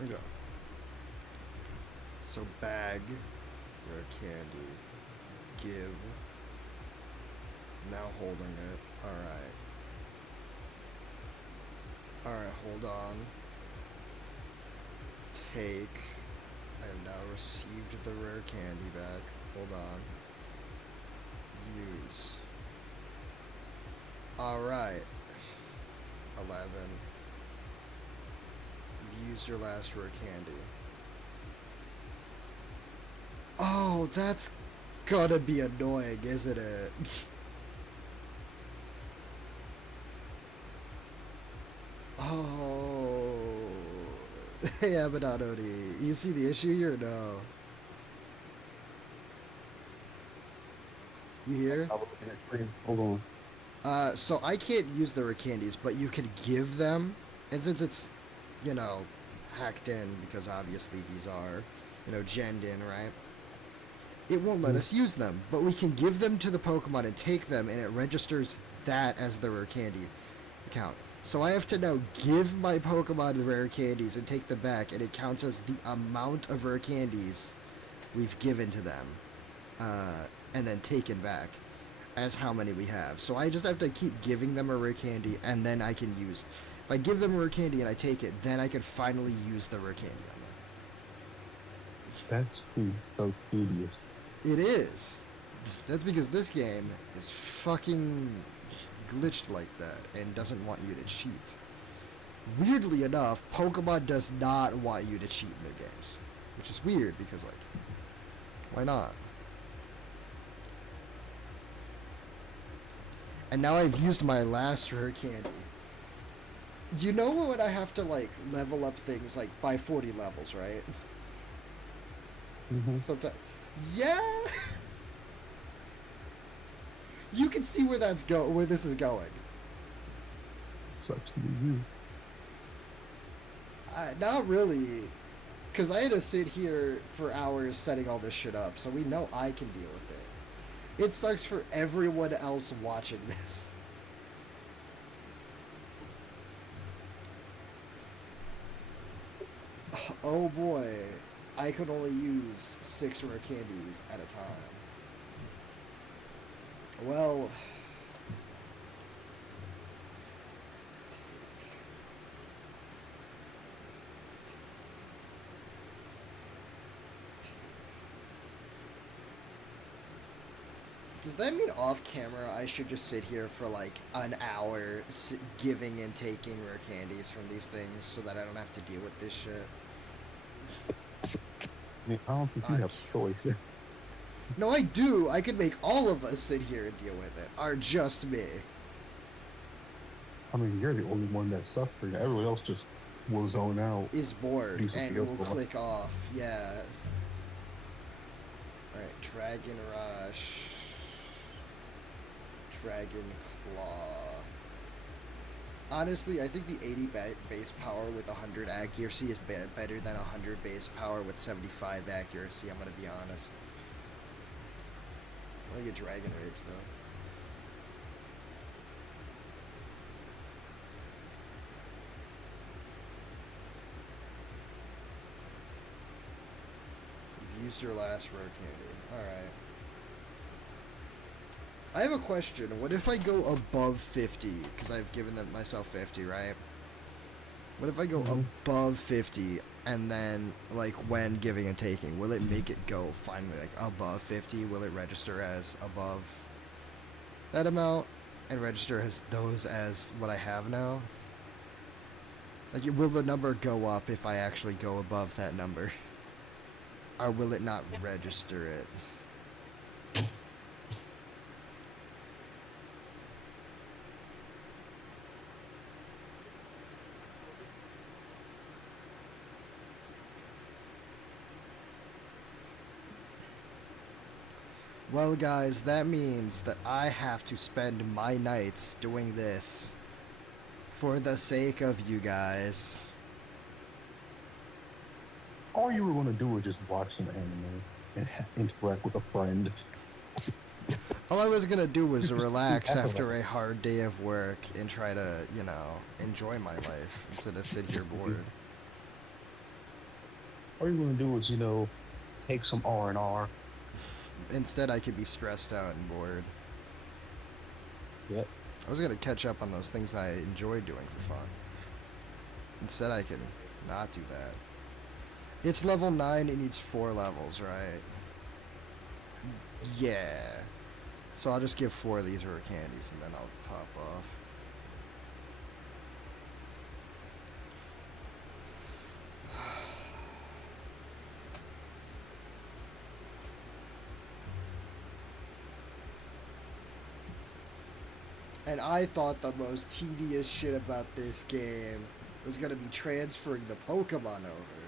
There we go. So bag, rare candy, give. Now holding it. Alright. Alright, hold on. Take. I have now received the rare candy back. Hold on. Use. Alright. 11. Use your last rare candy. Oh, that's gonna be annoying, isn't it? Oh. Hey, Abaddon, you see the issue here or no? You hear? Hold on. So I can't use the rare candies, but you can give them. And since it's, you know, hacked in, because obviously these are, you know, genned in, right? It won't let us use them, but we can give them to the Pokemon and take them, and it registers that as the rare candy account. So I have to now give my Pokemon the rare candies and take them back, and it counts as the amount of rare candies we've given to them, and then taken back as how many we have. So I just have to keep giving them a rare candy, and then I can use. If I give them a rare candy and I take it, then I can finally use the rare candy on That's so tedious. them. It is. That's because this game is fucking glitched like that and doesn't want you to cheat. Weirdly enough, Pokemon does not want you to cheat in their games, which is weird because, like, why not? And now I've used my last rare candy. You know when I have to, like, level up things, like, by 40 levels, right? Mm-hmm. Sometimes. Yeah! You can see where where this is going. Sucks to be you. Not really, because I had to sit here for hours setting all this shit up, so we know I can deal with it. It sucks for everyone else watching this. Oh boy, I could only use 6 rare candies at a time. Well, does that mean off camera I should just sit here for like an hour giving and taking rare candies from these things so that I don't have to deal with this shit? I mean, I don't think you have a choice. No, I do. I could make all of us sit here and deal with it. Or just me. I mean, you're the only one that's suffering. Everyone else just will zone out. Is bored and will else click off. Yeah. Alright, Dragon Rush. Dragon Claw. Honestly, I think the 80 base power with 100 accuracy is better than 100 base power with 75 accuracy, I'm gonna be honest. I want to get Dragon Rage, though. You've used your last rare candy. Alright. I have a question. What if I go above 50? Because I've given myself 50, right? What if I go above 50 and then, like, when giving and taking, will it make it go finally, like, above 50? Will it register as above that amount and register as those as what I have now? Like, will the number go up if I actually go above that number? Or will it not register it? Well, guys, that means that I have to spend my nights doing this for the sake of you guys. All you were going to do was just watch some anime and interact with a friend. All I was gonna do was relax after a hard day of work and try to, you know, enjoy my life instead of sit here bored. All you're going to do is, you know, take some R&R. Instead, I could be stressed out and bored. Yep. I was gonna catch up on those things I enjoy doing for fun. Instead, I can not do that. It's level 9, it needs 4 levels, right? Yeah. So I'll just give 4 of these rare candies and then I'll pop off. And I thought the most tedious shit about this game was gonna be transferring the Pokemon over.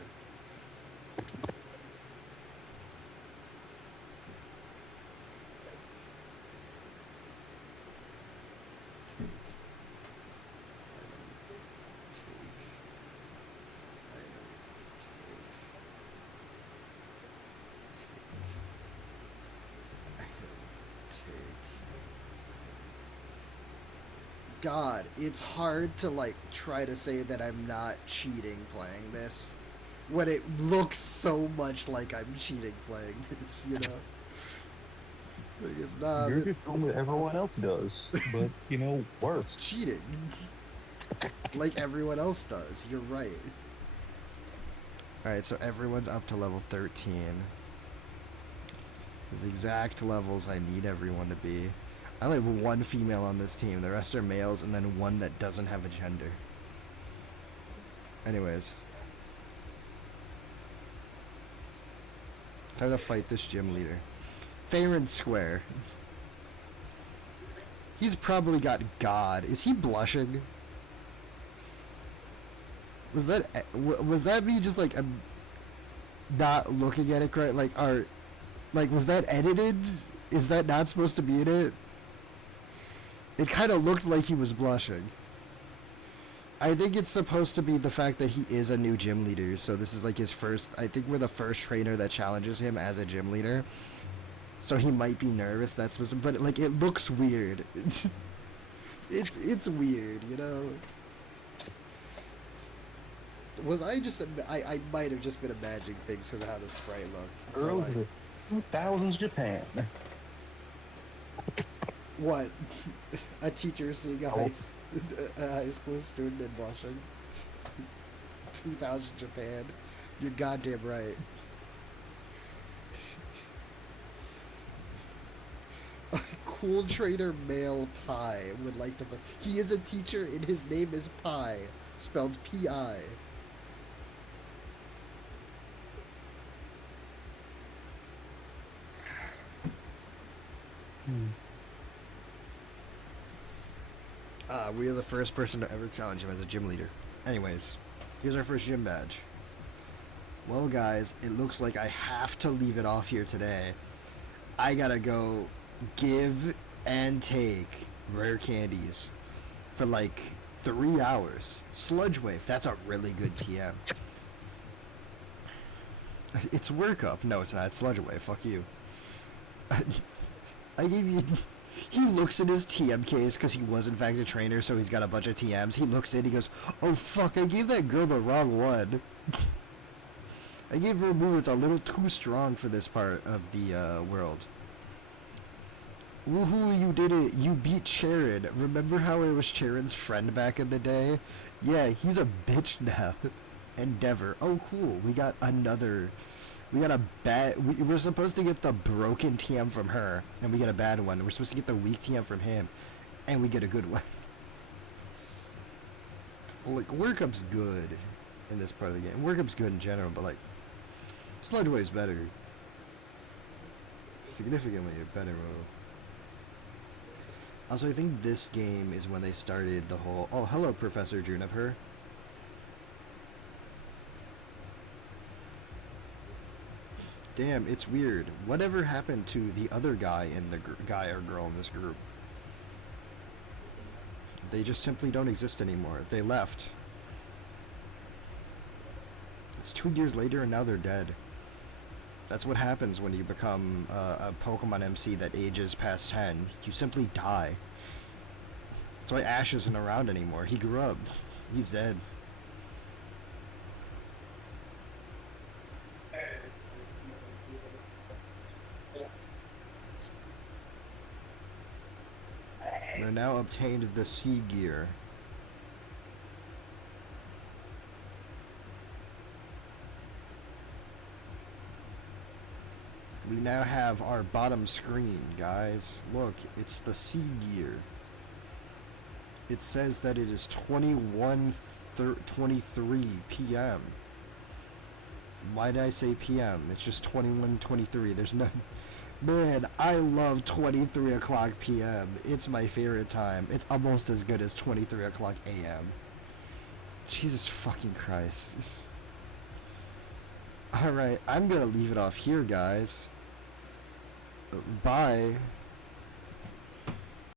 God, it's hard to like try to say that I'm not cheating playing this when it looks so much like I'm cheating playing this, you know? Like it's not You're just doing what everyone else does, but worse. cheating like everyone else does. You're right. Alright, so everyone's up to level 13. It's the exact levels I need everyone to be. I only have one female on this team. The rest are males, and then one that doesn't have a gender. Anyways. Time to fight this gym leader. Farron Square. He's probably got God. Is he blushing? Was that me just like not looking at it correct? Like was that edited? Is that not supposed to be in it? It kind of looked like he was blushing. I think it's supposed to be the fact that he is a new gym leader, so this is like his first. I think we're the first trainer that challenges him as a gym leader. So he might be nervous. That's supposed to, but like it looks weird. It's weird, you know. Was I just? I might have just been imagining things because of how the sprite looked. Girls of the 2000s Japan. What? A teacher seeing a high school student and blushing? 2000 Japan. You're goddamn right. Cool trader male Pie would like to. He is a teacher and his name is Pie, spelled P-I. We are the first person to ever challenge him as a gym leader. Anyways, here's our first gym badge. Well, guys, it looks like I have to leave it off here today. I gotta go give and take rare candies for like 3 hours. Sludge Wave, that's a really good TM. It's Work Up. No, it's not. It's Sludge Wave. Fuck you. I gave you... He looks at his TM case because he was in fact a trainer, so he's got a bunch of TMs. He looks in, he goes, "Oh fuck, I gave that girl the wrong one. I gave her a move that's a little too strong for this part of the world." Woohoo, you did it. You beat Sharon. Remember how I was Sharon's friend back in the day? Yeah, he's a bitch now. Endeavor. Oh cool, we got a bad... We're supposed to get the broken TM from her, and we get a bad one. We're supposed to get the weak TM from him, and we get a good one. Well, like, Work Up's good in this part of the game. Work Up's good in general, but, like, Sludge Wave's better. Significantly better move. Also, I think this game is when they started the whole... Oh, hello, Professor Juniper. Damn, it's weird. Whatever happened to the other guy in the guy or girl in this group? They just simply don't exist anymore. They left. It's 2 years later and now they're dead. That's what happens when you become a Pokemon MC that ages past 10. You simply die. That's why Ash isn't around anymore. He grew up. He's dead. They're now obtained the Sea Gear. We now have our bottom screen, guys. Look, it's the Sea Gear. It says that it is 21:23 p.m. Why did I say p.m.? It's just 21:23. There's no... Man, I love 23 o'clock p.m. It's my favorite time. It's almost as good as 23 o'clock a.m. Jesus fucking Christ. Alright, I'm gonna leave it off here, guys. Bye.